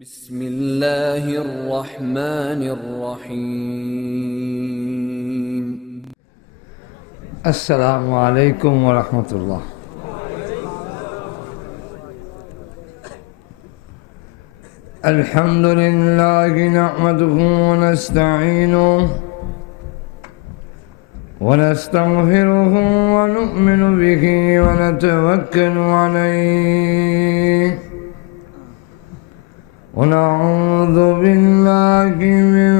بسم الله الرحمن الرحيم. السلام عليكم ورحمة الله. الحمد لله نحمده ونستعينه ونستغفره ونؤمن به ونتوكل عليه ونعوذ بالله من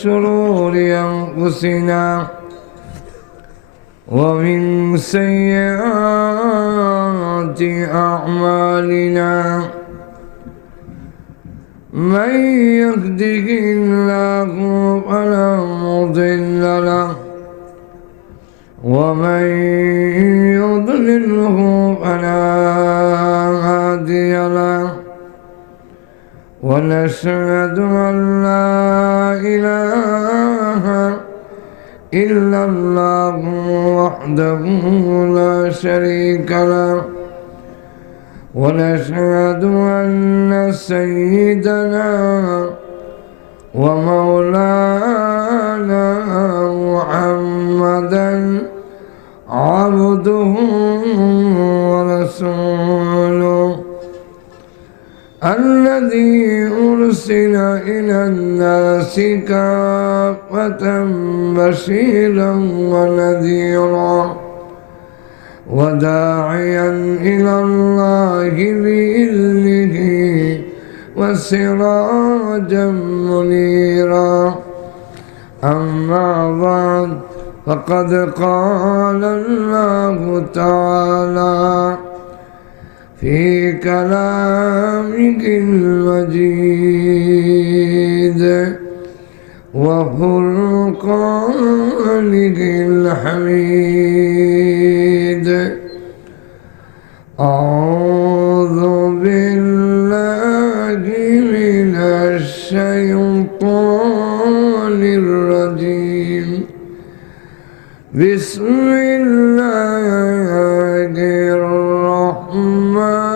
شرور أنفسنا ومن سيئات أعمالنا من يهده الله فلا مضل له ومن يضلله فلا هادي له ونشهد أن لا إله إلا الله وحده لا شريك له ونشهد أن سيدنا ومولانا محمدا عبده ورسوله الذي أرسل إلى الناس كافة بشيرا ونذيرا وداعيا إلى الله بإذنه وسراجا منيرا. أما بعد فقد قال الله تعالى في كلامه المجيد وفرقانه الحميد. أعوذ بالله من الشيطان الرجيم. بسم الله الرحمن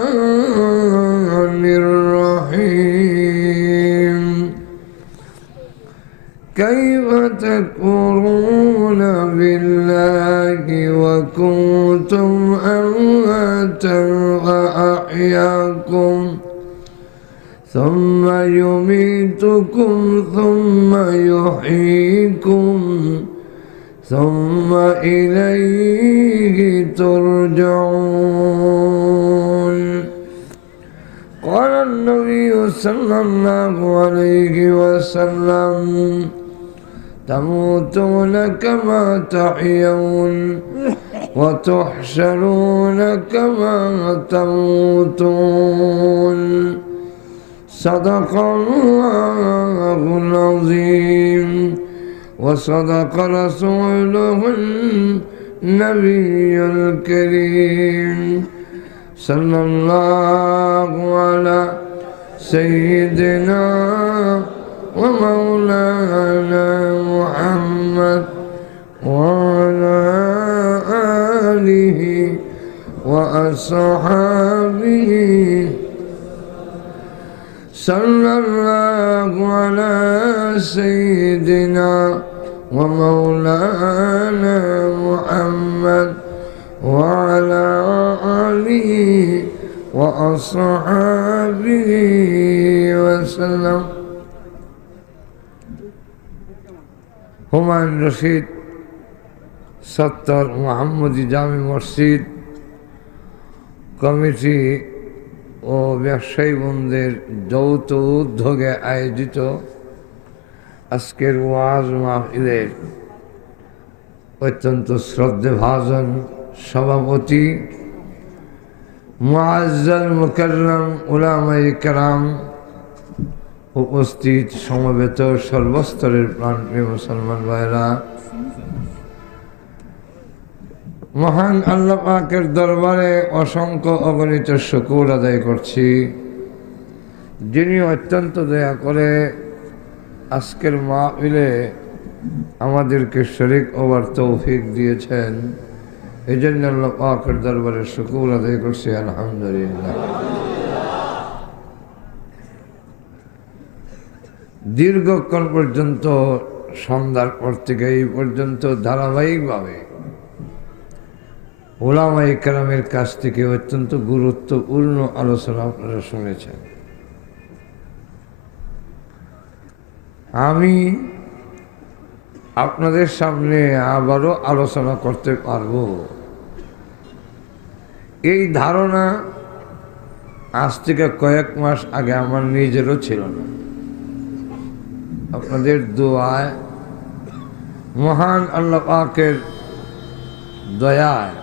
الرحيم. كيف تكفرون بالله وكنتم أمواتا فأحياكم ثم يميتكم ثم يحييكم ثم إليه ترجعون. قال النبي صلى الله عليه وسلم تموتون كما تحيون وتحشرون كما تموتون. صدق الله العظيم وصدق رسوله النبي الكريم صلى الله على سيدنا ومولانا محمد وعلى آله وأصحابه صلى الله على سيدنا ومولانا محمد وعلى آله وأصحابه وسلم. হুমায়ুন রশিদ সত্তর মোহাম্মদী জামি মসজিদ কমিটি ও ব্যবসায়ী বন্ধের যৌথ উদ্যোগে আয়োজিত আজকের ওয়াজ মাহফিলের অত্যন্ত শ্রদ্ধেভাজন সভাপতি মুআজ্জাল মুকাররম উলামায়ে কেরাম, উপস্থিত সমবেত সর্বস্তরের প্রাণপ্রিয় মুসলমান ভাইরা, মহান আল্লাহ পাকের দরবারে অসংখ্য অগণিত শুকর আদায় করছি, যিনি অত্যন্ত দয়া করে আজকের মাহফিলে আমাদেরকে শরীক হওয়ার তৌফিক দিয়েছেন। এই জন্য আল্লাহ পাকের দরবারে শুকর আদায় করছি, আলহামদুলিল্লাহ। দীর্ঘক্ষণ পর্যন্ত সন্ধ্যার পর থেকে এই পর্যন্ত ধারাবাহিকভাবে ওলামায়ে কেরামের কাছ থেকে অত্যন্ত গুরুত্বপূর্ণ আলোচনা আপনারা শুনেছেন। আমি আপনাদের সামনে আবারও আলোচনা করতে পারবো এই ধারণা আজ থেকে কয়েক মাস আগে আমার নিজেরও ছিল না। আপনাদের দোয়ায়, মহান আল্লাহ পাকের দয়ায়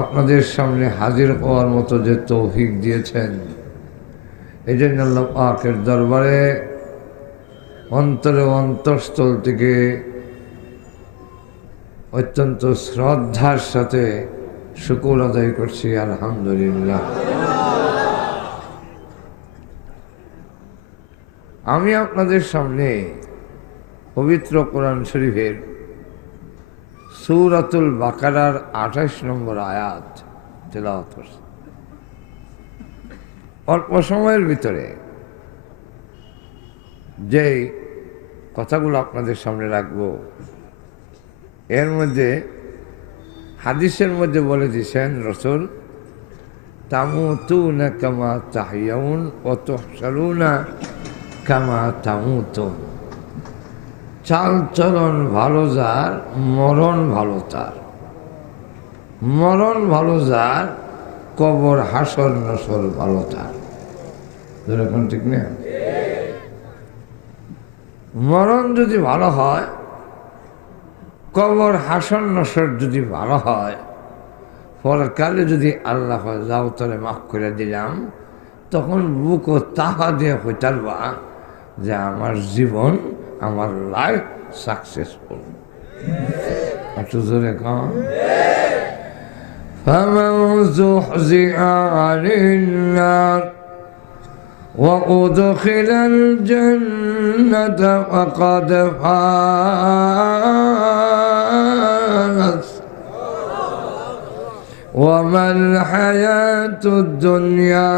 আপনাদের সামনে হাজির হওয়ার মতো যে তৌফিক দিয়েছেন, এই জন্য আল্লাহ পাকের দরবারে অন্তরে অন্তঃস্থল থেকে অত্যন্ত শ্রদ্ধার সাথে শুকর আদায় করছি, আলহামদুলিল্লাহ। আমি আপনাদের সামনে পবিত্র কোরআন শরীফের সূরাতুল বাকারার 28 নম্বর আয়াত তেলাওয়াত করছি। অল্প সময়ের ভিতরে যে কথাগুলো আপনাদের সামনে রাখবো, এর মধ্যে হাদিসের মধ্যে বলে দিয়েছেন রাসূল, তামুতুনা কামা তাহইয়াউন ওয়া তুহশারুনা কামা তামুতুন। চাল চলন ভালো যার, মরণ ভালো তার। মরণ ভালো যার, কবর হাসর নসর ভালো তার। যেরকম ঠিক না? মরণ যদি ভালো হয়, কবর হাসর নসর যদি ভালো হয়, পরকালে যদি আল্লাহ যাও তলে মাফ করে দিলাম, তখন বুকও তাহা দিয়ে হইতারবা যে আমার জীবন, আমার লাইফ সাকসেসফুল। একটু জোরে কম। فمن زحزح عن النار وأدخل الجنة فقد فاز وما الحياة الدنيا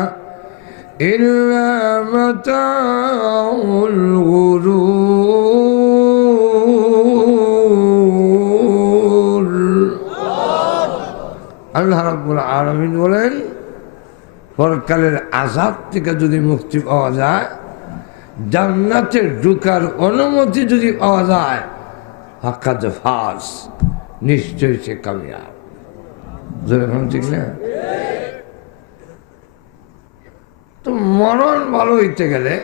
إلا متاع الغرور। আল্লাহ রাব্বুল আলামিন বলেন, পরকালের আযাব থেকে যদি মুক্তি পাওয়া যায়, জান্নাতে ঢোকার অনুমতি যদি পাওয়া যায়, ফাকাদ ফাজ, নিশ্চয়ই সে কামিয়াব। যেরকম ঠিক না? তো মরণ ভালো হইতে গেলে,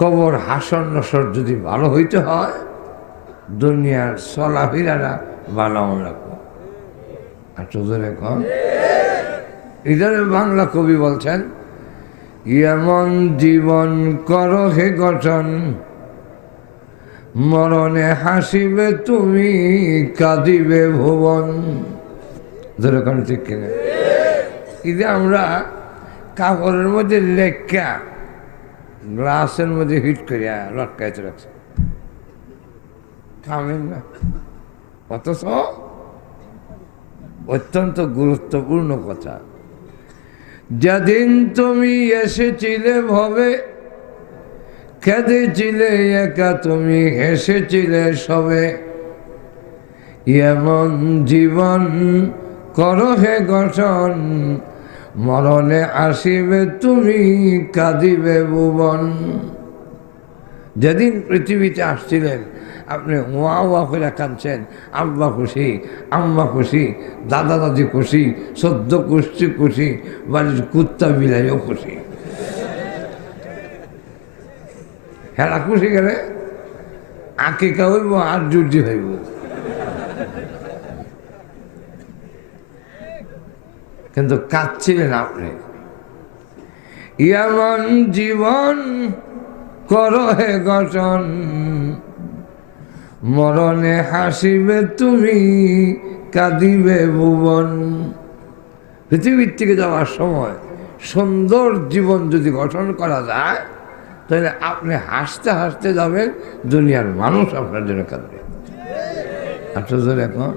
কবর হাসর নসর যদি ভালো হইতে হয়, দুনিয়ার চলাফেরাটা ভালো লাগবে। আর চোদ্দরে কম ইধারে বাংলা কবি বলছেন, এমন জীবন করো হে গঠন, মরণে হাসিবে তুমি, কাঁদিবে ভুবন। যেরকম ঠিক কিনা? ঈদে আমরা কাপড়ের মধ্যে লেখা গ্লাসের মধ্যে হিট করিয়া লটকাইতে রাখছি, খাবেন না। অথচ অত্যন্ত গুরুত্বপূর্ণ কথা, যেদিন তুমি এসেছিলে ভবে, কেঁদেছিলে একা তুমি, হেসেছিলে সবে, এমন জীবন করো হে গঠন, মরণে আসিবে তুমি, কাঁদিবে ভুবন। যেদিন পৃথিবীতে আসছিলেন, আপনি ওয়া ওয়া করে কাঁদছেন, আব্বা খুশি, আম্মা খুশি, দাদা দাদি খুশি, সদ্য কুষ্টি খুশি, বাড়ির কুত্তা বিলাইও খুশি। হেরা খুশি গেলে আকিকা হইব আর জুর্জি হইব। কিন্তু কাঁদছিলেন আপনি। এমন জীবন করো হে গঠন, মরণে হাসিবে তুমি, কাঁদিবে ভুবন। পৃথিবীর থেকে যাওয়ার সময় সুন্দর জীবন যদি গঠন করা যায়, তাহলে আপনি হাসতে হাসতে যাবেন, দুনিয়ার মানুষ আপনার জন্য কাঁদবে। আচ্ছা এখন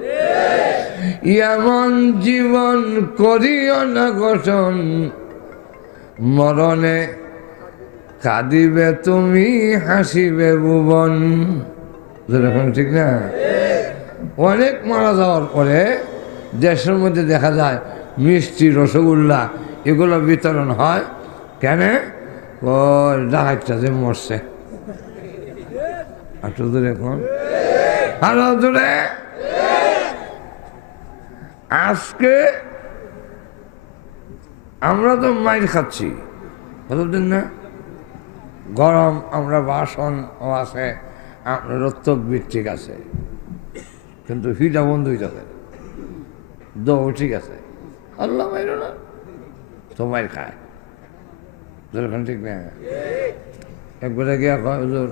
এমন জীবন করিও না গঠন, মরণে কাঁদিবে তুমি হাসিবে ভুবন। যেরকম ঠিক না? অনেক মারা যাওয়ার পরে দেশের মধ্যে দেখা যায় মিষ্টি রসগোল্লা এগুলো বিতরণ হয়। কেন? ওই ডাকাতটা যে মরছে। একটু দূরে এখন আরো দূরে। আজকে আমরা তো মাইর খাচ্ছি কতদিন না, গরম আমরা বাসন আছে, আপনার রক্তবিদ ঠিক আছে, কিন্তু হিটা বন্ধ হইতে দৌড় ঠিক আছে, আল্লাহ মাইর না তো মাইর খায়। যেরকম ঠিক না? একবারে গিয়া কয় হুজুর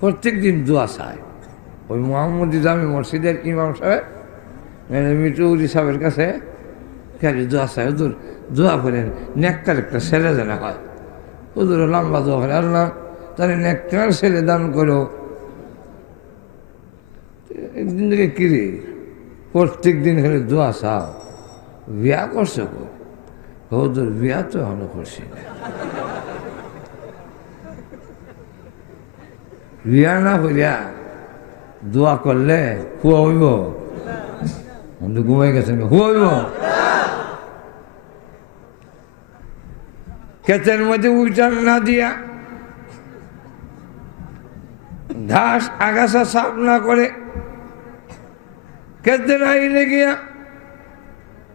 প্রত্যেক দিন দোয়া চায়। ওই মোহাম্মদ জামি মসজিদের ইমাম সাহেব মিটুরি সাহেবের কাছে খালি দোয়া চায়, হুজুর দোয়া করেন নেককার একটা ছেলে যেন হয়। হুজুর লম্বা দোয়া করে, আল্লাহ তাহলে নেককার ছেলে দান করো। একদিন থেকে কিরে প্রত্যেক দিন খালি দোয়া চাও, বিয়া করছো গো? হুজুর বিয়া তো এখনো করছি না। বিয়া না করিয়া দোয়া করলে হুয়া হইব? ঘুমাই গেছেন, হুয়া হইব? ক্ষেতের মধ্যে উইটার না দিয়া, ঘাস আগাছা সাফ না করে, ক্ষেতে আইলে গিয়া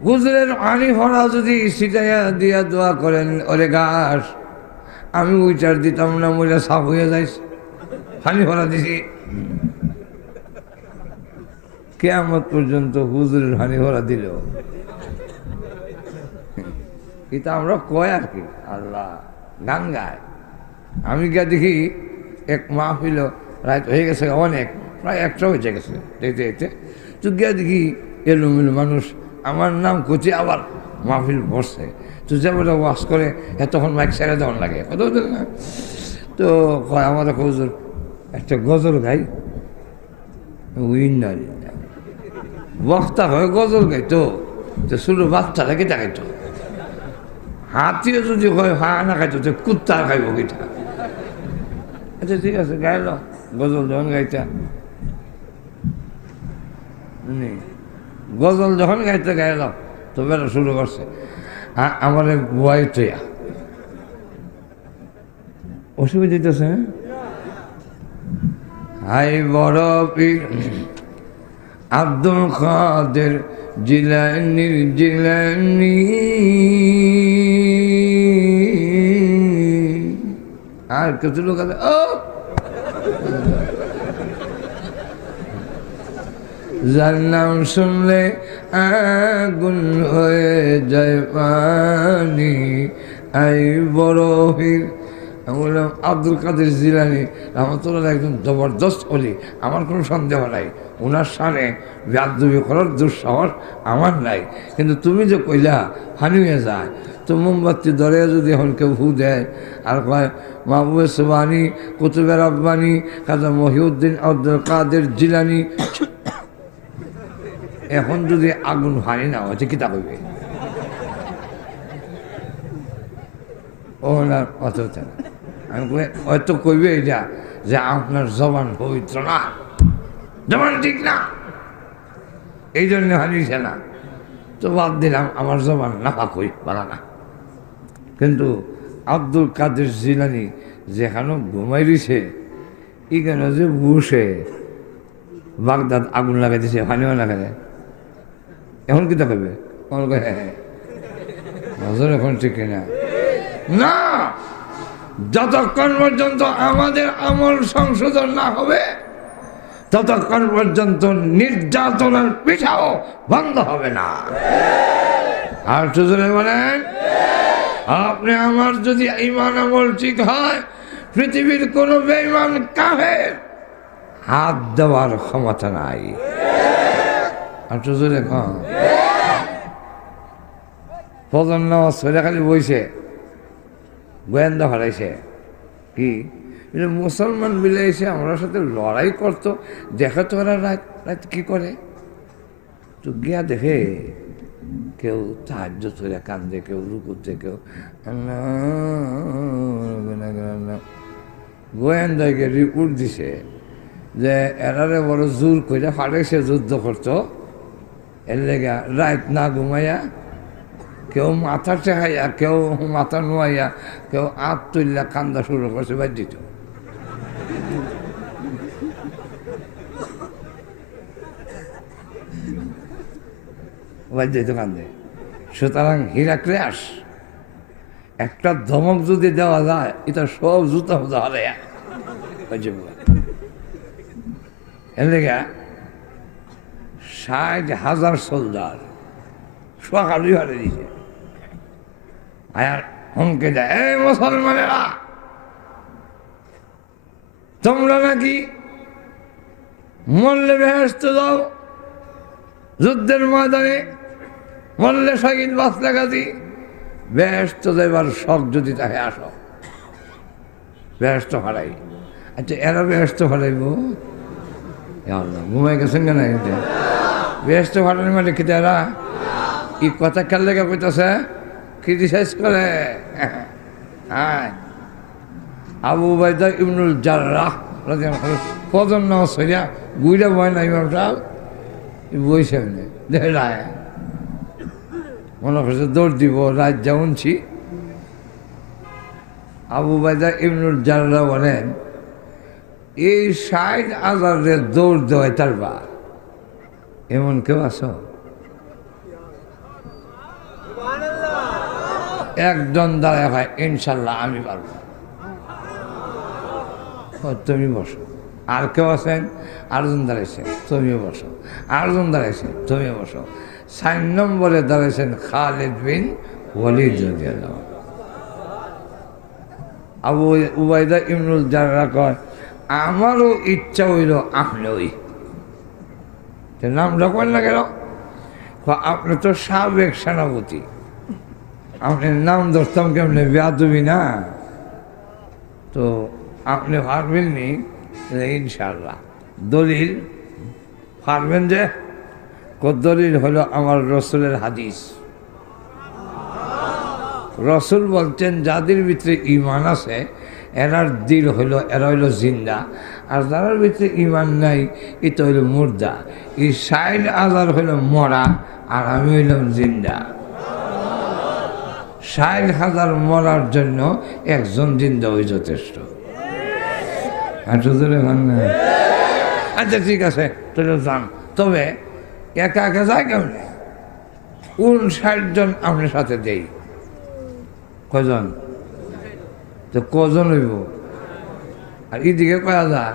গুজরের পানি ভরা যদি ছিটাইয়া দিয়া দোয়া করেন, ওরে ঘাস আমি উইটার দিতাম না, মরে সাফ হয়ে যাইস, পানি ভরা দিছি। কিয়ামত পর্যন্ত হুজুরের হানি ভরা দিল। এটা আমরা কয় আর কি, আল্লাহ গান গায়। আমি গিয়া দেখি এক মাহফিল রাত হয়ে গেছে, অনেক প্রায় একটা হয়ে গেছে দেখতে দেখতে, তো গিয়া দেখি এলোমেলো মানুষ আমার নাম করছে, আবার মাহফিল বসছে। তো যেমন ওয়াশ করে তখন মাইক ছেড়ে দেওয়ার লাগে, কত না। তো কয় আমাদের হুজুর একটা গজল গাই, উইন্নার বক্তা হয় গজল গাইতো, তো শুধু বাচ্চাটাকে দেখাইতো। হাতিও যদি হয় হা না খাইতো, তো কুত্তা খাইব গিটা। আচ্ছা ঠিক আছে গাইল, গজল যখন গাইতা, গজল যখন গাইতে গাইল তো বেড়া শুরু করছে, আমার বয় তৈয়া অসুবিধা দিতেছে। হাই বড় পীর আব্দুল কাদের জিলানী জিলানী, আর কিছু লোক আছে ও যার নাম শুনলে আগুন হয়ে যায় পানি। আই বড় পীর, আমি বললাম আব্দুল কাদের জিলানী রহমতুল্লাহ একজন জবরদস্ত অলি, আমার কোনো সন্দেহ নাই। ওনার সামনে বেয়াদবি করার দুঃসাহস আমার নাই, কিন্তু তুমি যে কইলা হানি হয়ে যায়, তো মোমবাতি ধরে যদি এখন কেউ ভু দেয় আর কয় মাহবুবে সুবানি কুতুবে রব্বানি কাজা মহিউদ্দিন আব্দুল কাদের জিলানী, এখন যদি আগুন হানি না হচ্ছে কিতা কইবে? ও না অত না, আমি হয়তো কইবে এটা যে আপনার জবান পবিত্র না, জবান ঠিক না, এই জন্য হারিয়েছে না। তো বাদ দিলাম, আমার জবান না কই বলা না। কিন্তু আব্দুল কাদের জিলানী যেখানে ঘুমাই দিছে, এখানে যে বসে বাগদাদ আগুন লাগাই দিছে, পানিও লাগাই, এখন কিতা করবে? হ্যাঁ নজর এখন ঠিক না, না যতক্ষণ পর্যন্ত আমাদের আমল সংশোধন না হবে ততক্ষণ পর্যন্ত নির্যাতনের পিছাও বন্ধ হবে না। আর সুজনে বলেন, আপনি আমার যদি ঈমান আমল ঠিক হয়, পৃথিবীর কোন বেঈমান কাফের হাত দেওয়ার ক্ষমতা নাই। আর সুজনে কন ফজর নামাজ ছেলে খালি বইছে, গোয়েন্দা হারাইছে কি মুসলমান মিলে এসে আমার সাথে লড়াই করতো, দেখে তো ওরা রাত রাত কি করে। তো গিয়া দেখে কেউ তাহাজ্জুদ করে কান্দে, কেউ রুকুতে, কেউ গোয়েন্দাকে রিপোর্ট দিছে যে এরারে বড় জোর করে ফাড়েছে যুদ্ধ করতো, এর লেগে রাত না ঘুমাইয়া কেউ মাথা ঠেকাইয়া, কেউ মাথা নোয়াইয়া, কেউ আত তুললা কান্দা শুরু করছে বাধ্য। বাধ্য কান্দে। সুতরাং হিরাক্লিয়াস একটা ধমক যদি দেওয়া যায়, এটা সব জুতা মতো হারাইয়া এর লেগে 60,000 সোলজার সকালই হারে দিছে। আর হুমকে দেয়, এই মুসলমানেরা, তোমরা নাকি মরলে বেহেশত দাও, যুদ্ধের ময়দানে মরলে শহীদ বাঁচলে গাজী, বেহেশত দেবার শখ যদি তাকে আসো, বেহেশত হারাই। আচ্ছা এরা বেহেশত হারাইব? ঘুমাই গেছেন কেন? বেহেশত হারানি মানে খেতে এরা এই কথা খেল লেগে কইতেছে, ক্রিটিসাইজ করে। হ্যাঁ, আবু উবাইদা ইবনুল জাররাহ কজন নামাজ হইয়া গুইরা বয় না ইমাম সাহেব বইছে রায় মনে করছে দৌড় দিব, রাত যেমনছি। আবু উবাইদা ইবনুল জাররাহ বলেন, এই 60,000 দৌড় দেওয়াই তার বা এমন কেউ আছো? একজন দাঁড়ায় হয়, ইনশাল্লাহ আমি পারবো। তুমি বসো। আর কেউ আছেন? আরেকজন দাঁড়াইছে, তুমিও বসো। আরেকজন দাঁড়াইছে, তুমিও বসো। 4 নম্বরে দাঁড়াইছেন খালিদ বিন ওয়ালিদ রাদিয়াল্লাহু আনহু। আবু উবাইদা ইবনুল জাররাহ কয়, আমারও ইচ্ছা হইল আপনি ওই নাম রাখবেন না কেন? আপনি তো সাবেক সেনাপতি, আপনি নাম ধরতাম কেমনে, বেয়াদবি না? তো আপনি পারবেন নি? ইনশাল্লাহ। দলিল পারবেন যে? দলিল হলো আমার রসুলের হাদিস। রসুল বলছেন, যাদের ভিতরে ইমান আছে এরার দিল হইল, এরা হইল জিন্দা, আর যার ভিতরে ইমান নাই এটা হইল মুর্দা। এই 60,000 হইল মরা, আর আমি হইলাম জিন্দা। 60,000 মরার জন্য একজন জিন্দা হয়ে যথেষ্ট। আচ্ছা ঠিক আছে, তোরা যান। তবে একা একা যায় কেমনে? 59 জন আপনার সাথে দেই। কজন? তো কজন হইব? আর এদিকে কয় হাজার?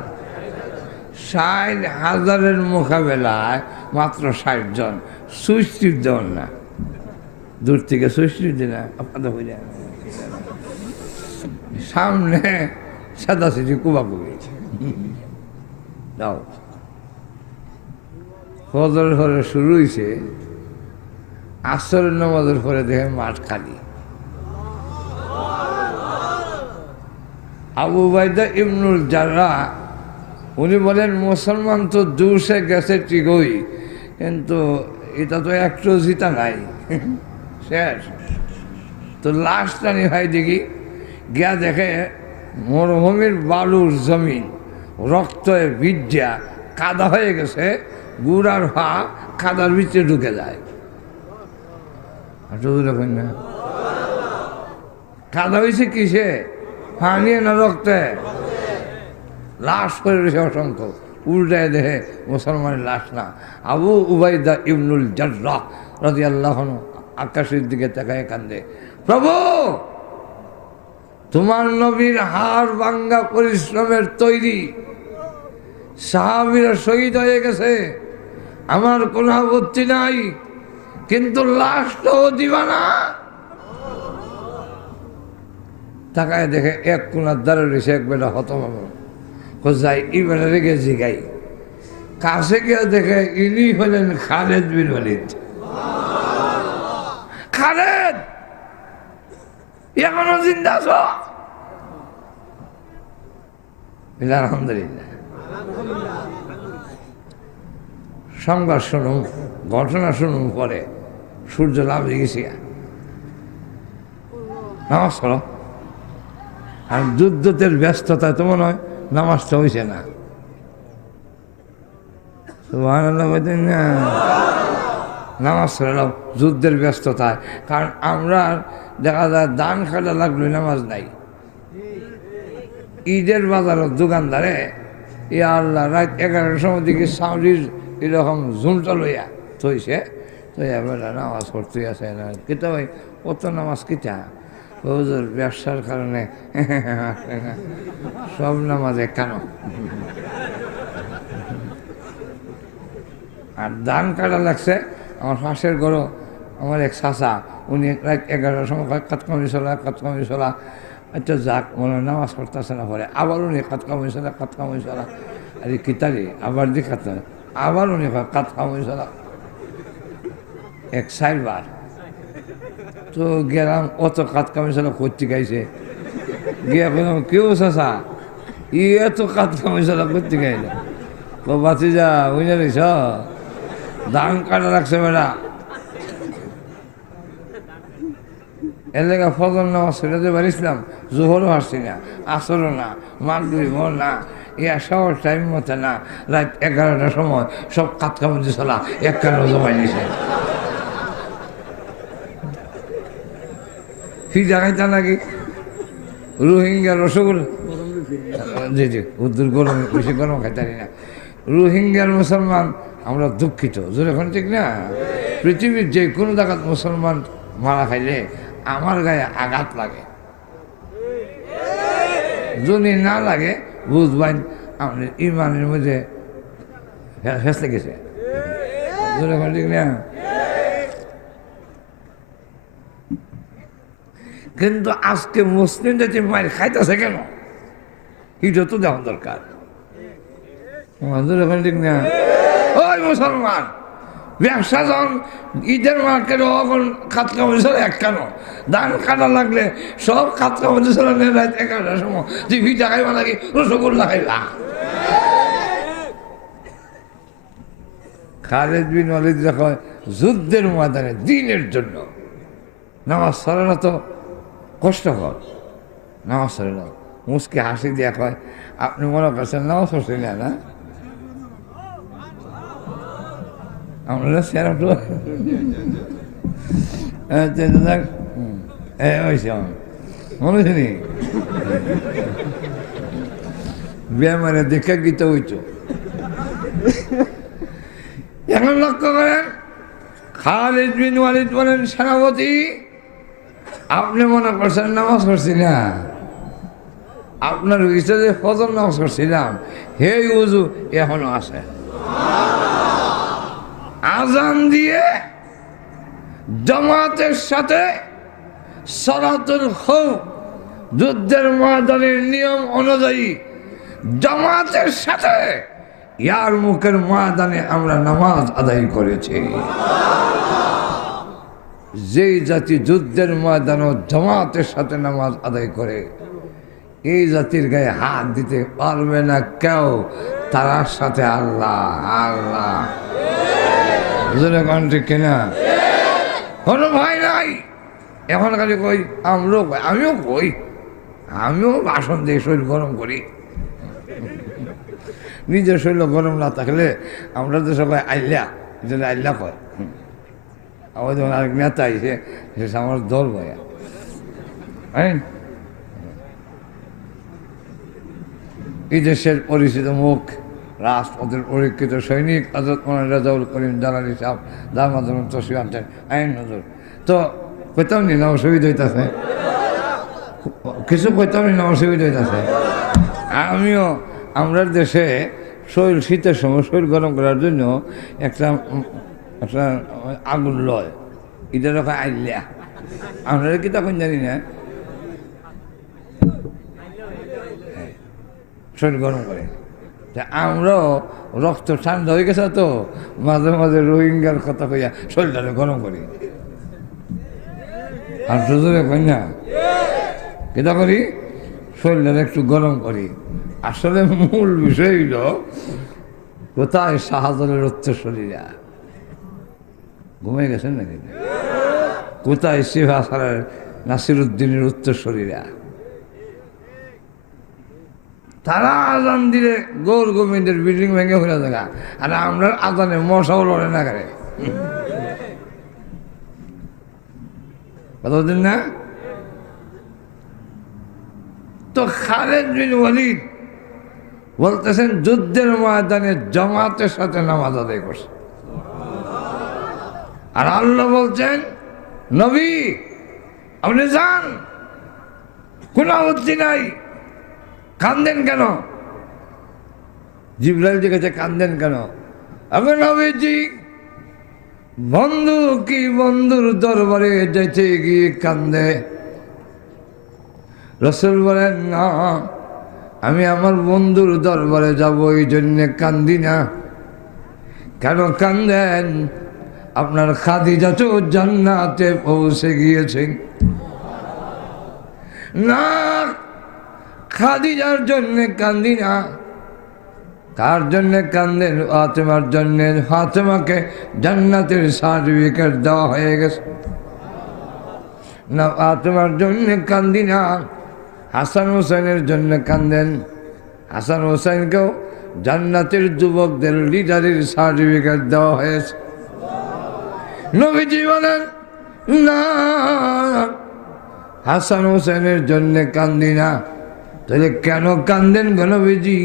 60,000 মোকাবেলায় মাত্র 60 জন। সুইচ টিপ দেওয়ার না, দূর থেকে সুইচ টিপ দিলে আপনাদের হয়ে যায়। সামনে সাদা সিটি কুবাকুবি দাও। ফজর ঘরে শুরু হয়েছে, আসরের নামাজের পরে দেখে মাঠ খালি। আবু উবাইদা ইবনুল জাররাহ উনি বলেন, মুসলমান তো জোশে গেছে ঠিকই, কিন্তু এটা তো একটু জিতা নাই, শেষ। তো লাশ টানি ভাই দেখি গিয়া দেখে মরুভূমির বালুর জমিন রক্তে ভিজা কাদা হয়ে গেছে, গুড়ার পা কাদার ভিতরে ঢুকে যায়। দেখুন না, কাদা হয়েছে কিসে? পানি না রক্তে? লাশ করে রয়েছে অসংখ্য। উল্টায় দেখে মুসলমানের লাশ না, আবু উবাইদা ইবনুল জাররাহ রাদিয়াল্লাহু আনহু আকাশের দিকে তাকায় কান্দে, প্রভু তোমার নবীর হাড় ভাঙ্গা পরিশ্রমের তৈরি সাহাবীরা শহীদ হয়ে গেছে, আমার কোনো আপত্তি নাই, কিন্তু লাশটাও দিবা না? তাকায় দেখে এক কোনার দ্বারা রয়েছে এক বেলা হতভাব, যাই ই বেলা রেখে জিগাই। কাছে গিয়ে দেখে ইনি হলেন খালেদ বিন ওয়ালিদ। খালেদ এখনো জিন্দা আছো? আলহামদুলিল্লাহ। সংবাদ শুনুন, ঘটনা শুনুন, পরে সূর্য লাভ গেছি। নামাজ পড়ো, আর যুদ্ধতের ব্যস্ততায় তো মনে হয় নামাজটা হয়েছে না। সুবহানাল্লাহ বলতেন না, নামাজ পড়লাম যুদ্ধের ব্যস্ততায়। কারণ আমরা দেখা যায় দান খাটা লাগলো নামাজ নাই। ঈদের বাজারের দোকানদারে ইয়া আল্লাহ রাত 11টার সময় দিকে সাউরির এরকম ঝুমটা লইয়া থইছে, তো এবার নামাজ পড়তে আছে না কিতা ভাই অত নামাজ কিতা হুজুর ব্যবসার কারণে সব নামাজে কেন। আর ধান কাটা লাগছে আমার পাশের ঘর আমার এক চাচা, উনি রাত 11টার সময় কাত কামি চলা আচ্ছা যাক মনে নামাজ পড়তেছে না পরে আবার উনি কাত কামি চলা আরে কিতারি আবার দি কাত আবার উনি কাত কামি চলা এক 4 বার। তো গেলাম অত কাত কামি চলা করতে গাইছে, গিয়া বললাম কেউ চাচা ই এত কাত কামি চলা করতে গাইল বাতি যা বুঝে নিস ধান কাটা রাখছে বেড়া। এর লেগে ফজর নামাজ সেটাতে পারিছিলাম, জোহরও আসছি না, আসরও না, মাগরিবও না, ইয়া সবার টাইম মতো না। রাত 11টার সময় সব কাতকামতি চলা এক কালো জমাই নিছে। ফি দেখাইতা নাকি রোহিঙ্গা রসগোল্লা, জি জি উদ্দুর গরম বেশি গরম খাইতারি না। রোহিঙ্গার মুসলমান আমরা দুঃখিত, যখন ঠিক না পৃথিবীর যে কোনো জায়গায় মুসলমান মারা খাইলে আমার গায়ে আঘাত লাগে, যদি না লাগে বুঝবেন আমাদের ইমানের মধ্যে ফেসলে গেছে, যখন ঠিক না। কিন্তু আজকে মুসলিম জাতি মায়ের খাইতেছে কেন এটা তো দেওয়া দরকার, যখন ঠিক না। ওই মুসলমান ব্যবসা যখন ঈদের মার্কেট এখন খাতকা মজুর এক কেন ধান কাটা লাগলে সব খাতকা মজুর রাত 11টার সময় তুই ভিটা খাইবা নাকি রসগোল্লা খাইবা। খালেদ বিন ওয়ালিদ কয় যুদ্ধের ময়দানে দিনের জন্য নামাজ ছাড়ানো তো কষ্টকর, নামাজ ছাড়ানো। মুসকে হাসি দিয়া কয় আপনি মনে করছেন নামাজ পড়ছেন না, আমরা সেরা মনে হচ্ছে নি বেমারে দেখে গীত হইত। এখন লক্ষ্য করেন খালিদ বিন ওয়ালিদ বলেন সেনাপতি আপনি মনে করছেন নামাজ পড়ছি না, আপনার ইচ্ছা যে ফজর নামাজ পড়ছিলাম হে উজু এখনো আছে। আজান দিয়ে জামাতের সাথে সালাতুল খৌফ যুদ্ধের ময়দানের নিয়ম অনুযায়ী জামাতের সাথে ইয়ারমুকের ময়দানে আমরা নামাজ আদায় করেছি। যেই জাতি যুদ্ধের ময়দানে জামাতের সাথে নামাজ আদায় করে এই জাতির গায়ে হাত দিতে পারবে না কেউ, তার সাথে আল্লাহ আল্লাহ ঠিক কিনা কোনো ভয় নাই। এখন খালি কই আমরাও কই, আমিও বাসন দিয়ে শরীর গরম করি। নিজের শরীর গরম না থাকলে আমরা তো সবাই আইলা যেটা আইলা কয়। আমার যখন আরেক নেতা আইসে সে আমার দল বয়া এই দেশের পরিচিত মুখ রাজপথের পরীক্ষিত সৈনিক হযরত মৌলানা রেজাউল করিম জালালী সাহেব দামাদুল তসবিহ আনছেন আইন নজর। তো কইতাম নি না অসুবিধা হইতেছে, কিছু কইতাম নি না অসুবিধা হইতেছে। আমিও আমরা দেশে শরীর শীতের সময় শরীর গরম করার জন্য একটা আগুন লয়, এটা রকম আইলিয়া আপনারা কি তখন জানি না শরীর গরম করে। আমরাও রক্ত ঠান্ডা হয়ে গেছে তো মাঝে মাঝে রোহিঙ্গার কথা কইয়া শরীরটা গরম করি। আর সুযোগে কই না কেটা করি শরীরটা একটু গরম করি। আসলে মূল বিষয় হইল কোথায় শাহজালালের উত্তরসূরিরা ঘুমিয়ে গেছেন নাকি, কোথায় সিফা সারের নাসিরুদ্দিনের উত্তরসূরিরা তারা আজান দিলে গৌর গোবিন্দের বিল্ডিং ভেঙে হয়ে জায়গা, আর আমরা আজানে মশাও লড়ে না করে কথা বলছেন না? তো খালেদ বিন ওয়ালিদ বলতেছেন যুদ্ধের ময়দানে জামাতের সাথে নামাজ আদায় করছে। আর আল্লাহ বলছেন নবী আপনি যান, কোন আপত্তি নাই, কান্দেন কেন? জিবরাইল জিজ্ঞাসা কান্দেন কেন? আমি নবীজি বন্ধু কি বন্ধুর দরবারে যেতে গিয়ে কান্দে? রাসূল বলেন না, আমি আমার বন্ধুর দরবারে যাব এই জন্যে কান্দি না। কেন কান্দেন? আপনার খাদিজা তো জান্নাতে পৌঁছে গিয়েছেন। না, খাদিজার জন্যে কান্দি না। কার জন্যে কান্দেন? ফাতেমার জন্যে। ফাতেমাকে জান্নাতের সার্টিফিকেট দেওয়া হয়ে গেছে। না, ফাতেমার জন্যে কান্দি না, হাসান হোসেনের জন্য কান্দেন। হাসান হোসেনকেও জান্নাতের যুবকদের লিডারের সার্টিফিকেট দেওয়া হয়েছে। নবীজি বলেন না, হাসান হোসেনের জন্য কান্দি না। তাহলে কেন কান্দেন গো নবীজি?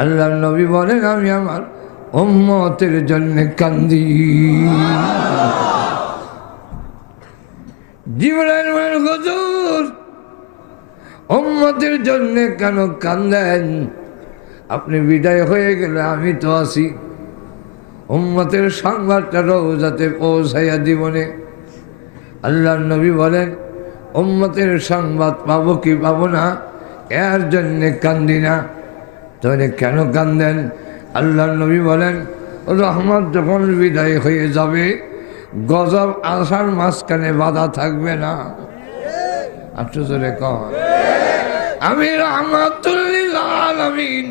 আল্লাহ নবী বলেন আমি আমার উম্মতের জন্য কান্দি। জিবরাইল বলেন হুজুর উম্মতের জন্য কেন কান্দেন? আপনি বিদায় হয়ে গেলে আমি তো আছি, উম্মতের সংবাদটা রওজাতে পৌঁছাইয়া দিবনে। আল্লাহর নবী বলেন উম্মতের সংবাদ পাবো কি পাবো না এর জন্যে কান্দি না। তাহলে কেন কান্দেন? আল্লাহর নবী বলেন রহমত যখন বিদায় হয়ে যাবে গজব আসার মাঝখানে বাধা থাকবে না। আচ্ছা জোরে কন আমি রাহমাতুল লিল আলামিন,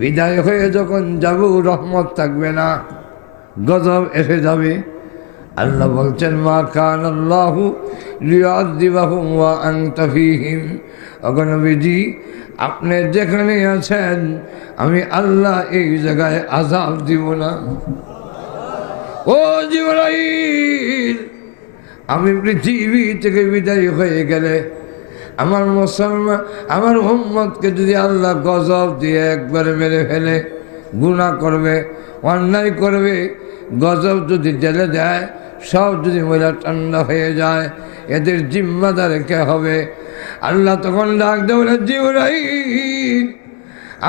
বিদায় হয়ে যখন যাব রহমত থাকবে না, গজব এসে যাবে। আল্লাহ বলছেন মা কান আল্লাহু লিউআযিবাহুম ওয়া আনতা ফীহিম। ওগো নবীজি আপনি যেখানে আছেন আমি আল্লাহ এই জায়গায় আযাব দিব না। ও জিবরাইল আমি পৃথিবী থেকে বিদায় হয়ে গেলে আমার মুসলমান আমার উম্মতকে যদি আল্লাহ গজব দিয়ে একবারে মেরে ফেলে, গুনাহ করবে, অন্যায় করবে, গজব যদি জেলে দেয়, সব যদি ময়লা ঠান্ডা হয়ে যায়, এদের জিম্মাদার কে হবে? আল্লাহ তখন ডাক দেবে জিবরাইল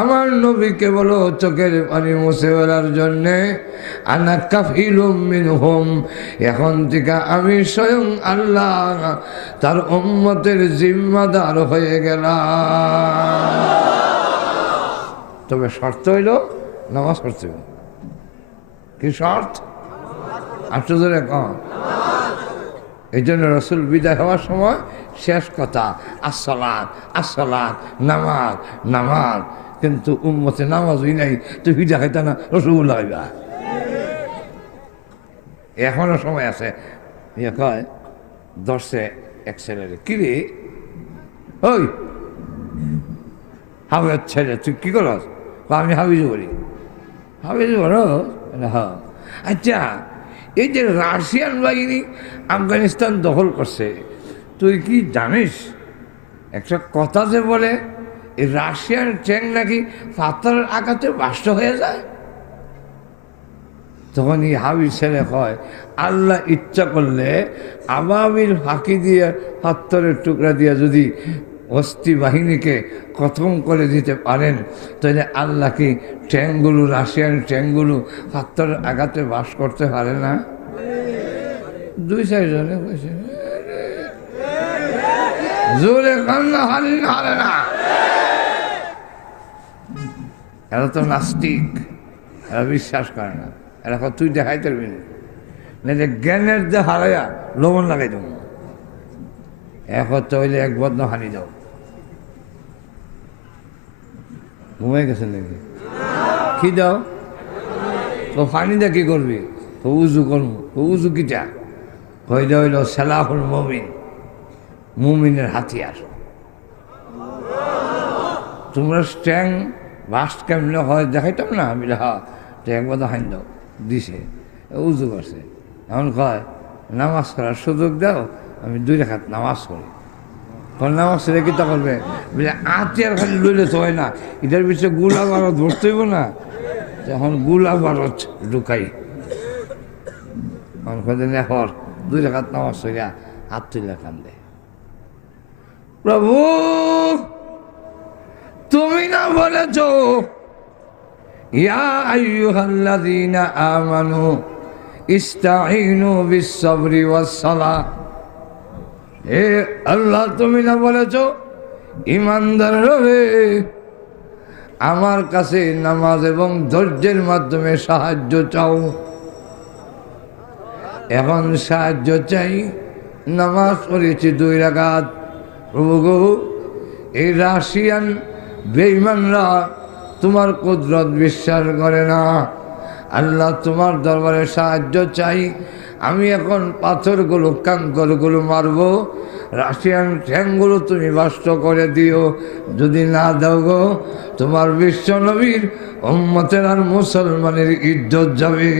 আমার নবীকে বলো চোখের পানি মুছে ফেলার জন্যে আনা কাফিলুম মিনহুম, এখন থেকে আমি স্বয়ং আল্লাহ তার উম্মতের জিম্মাদার হয়ে গেলাম। তবে শর্ত হইল নামাজ পড়তে হবে। কি শর্ত? আটশো ধরে কম। এই জন্য রসুল বিদায় হওয়ার সময় শেষ কথা আসসালাত আসসালাত, নামাজ নামাজ। কিন্তু উম্মতে নামাজই নাই, তো বিদা খাইতা না রসগোল্লা খাইবা। এখনো সময় আছে। ইয়ে কয় দর্শে এক ছেলেরে কিরে ওই হাবিজ ছেলে তুই কি করস? আমি হাবিজ করি। হাবিজ করো? হ্যাঁ। আচ্ছা এই যে রাশিয়ান বাহিনী আফগানিস্তান দখল করছে, তুই কি জানিস একটা কথা যে বলে এই রাশিয়ান ট্যাঙ্ক নাকি পাথরের আঘাতে বাষ্ট হয়ে যায়? তখন এই হাবিজ ছেলে কয় আল্লাহ ইচ্ছা করলে আবাবিল ফাঁকি দিয়ে পাথরের টুকরা দিয়ে যদি অস্থি বাহিনীকে খতম করে দিতে পারেন, তাহলে আল্লাহ কি ট্যাঙ্কগুলো রাশিয়ান ট্যাঙ্কগুলো পাথরের আঘাতে বাস করতে পারে না? দুই চারজনে বসে জোরে কান্না হারে না। এরা তো নাস্তিক, এরা বিশ্বাস করে না। এরা তুই দেখাই পারবি না, জ্ঞানের যে হারাইয়া লবণ লাগাই দেব। এখন তৈলে এক বদন হানি দাও। ঘুমাই গেছে নাকি? কি দাও তো পানি দিয়ে কি করবি? উজু করবো। উজু কিটা কইটা হইল সালাহুল মুমিন, মুমিনের হাতিয়ার। তোমরা ট্যাং বাস্ট কেমনে হয় দেখাইতাম না, আমি হ্যাঁ ট্যাং কথা হাইন দাও দিছে, উজু করছে। এখন কয় নামাজ করার সুযোগ দাও, আমি 2 রাকাত নামাজ করি। কারণ নামাজ ছেড়ে কিতা করবে বলে আতি আর খালি লইলে তো হয় না, এটার পিছিয়ে গুলা বারত ধরতে হইব না, যখন গুলা বারত ঢুকাই এখন 2 রাকাত নামাজ হইয়া হাত তুলে কান্দে, প্রভু তুমি না বলেছ ইয়া আইয়ুহাল্লাযীনা আমানু ইস্তাঈনু বিস-সাবরি ওয়াস-সালাহ। হে আল্লাহ তুমি না বলেছ ইমানদার রে আমার কাছে নামাজ এবং ধৈর্যের মাধ্যমে সাহায্য চাও। এখন সাহায্য চাই, নামাজ পড়েছি 2 রাকাত। প্রভু গো এই রাশিয়ান বেঈমানরা তোমার কুদরত বিশ্বাস করে না, আল্লাহ তোমার দরবারে সাহায্য চাই। আমি এখন পাথরগুলো কাঙ্করগুলো মারব, রাশিয়ান ঠ্যাংগুলো তুমি বাস্ত করে দিও। যদি না দাও গো তোমার বিশ্ব নবীর উম্মতের আর মুসলমানের ইজ্জত যাবে।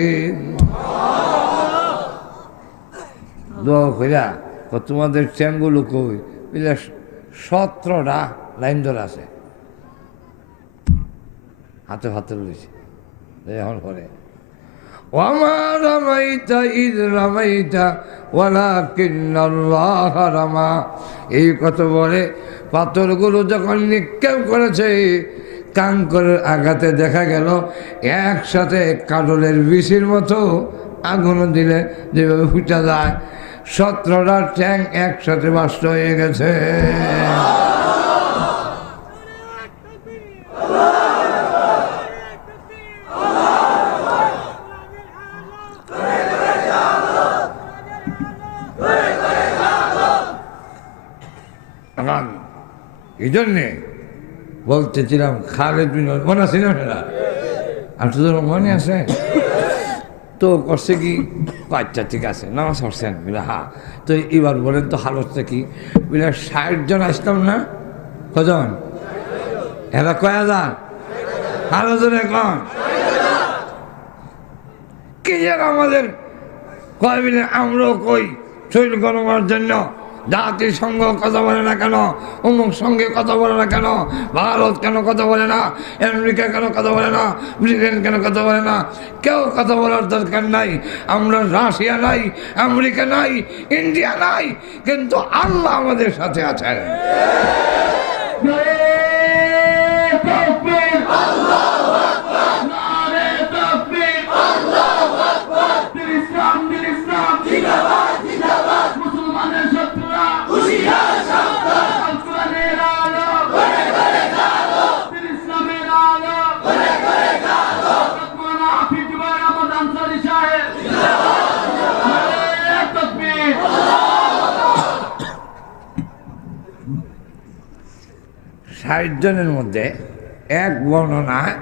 দোয়া কইরা তোমাদের ঠ্যাংগুলো কই বুঝলে 17টা লাইন ধরে আছে, হাতে হাতে রয়েছে। এখন করে ওয়ামা রামাইতা ইয রামাইতা ওয়ালাকিন্নাল্লাহ রামা, এই কথা বলে পাথরগুলো যখন নিক্ষেপ করেছে কাঙ্করের আঘাতে দেখা গেল একসাথে কাটলের বিষের মতো আগুন দিলে যেভাবে ফুটা যায় 17টা ট্যাং একসাথে বাস্ত হয়ে গেছে। এই জন্যে বলতেছিলাম খালেদ বিন মনে আছে না, আর তোদের মনে আছে তো করছে কি, আচ্ছা ঠিক আছে নামাজ পড়ছেন বলে হ্যাঁ, তো এবার বলেন তো হালতটা কি বলে 60 জন আসতাম না, কজন এরা কয় হাজার, আরো জন এখন কি যেন আমাদের কয় বলে আমরাও কই শরীর গরমার জন্য জাতির সঙ্গে কথা বলে না কেন, অমুক সঙ্গে কথা বলে না কেন, ভারত কেন কথা বলে না, আমেরিকা কেন কথা বলে না, ব্রিটেন কেন কথা বলে না, কেউ কথা বলার দরকার নাই। আমরা রাশিয়া নাই, আমেরিকা নাই, ইন্ডিয়া নাই, কিন্তু আল্লাহ আমাদের সাথে আছেন। জনের মধ্যে এক বর্ণনায়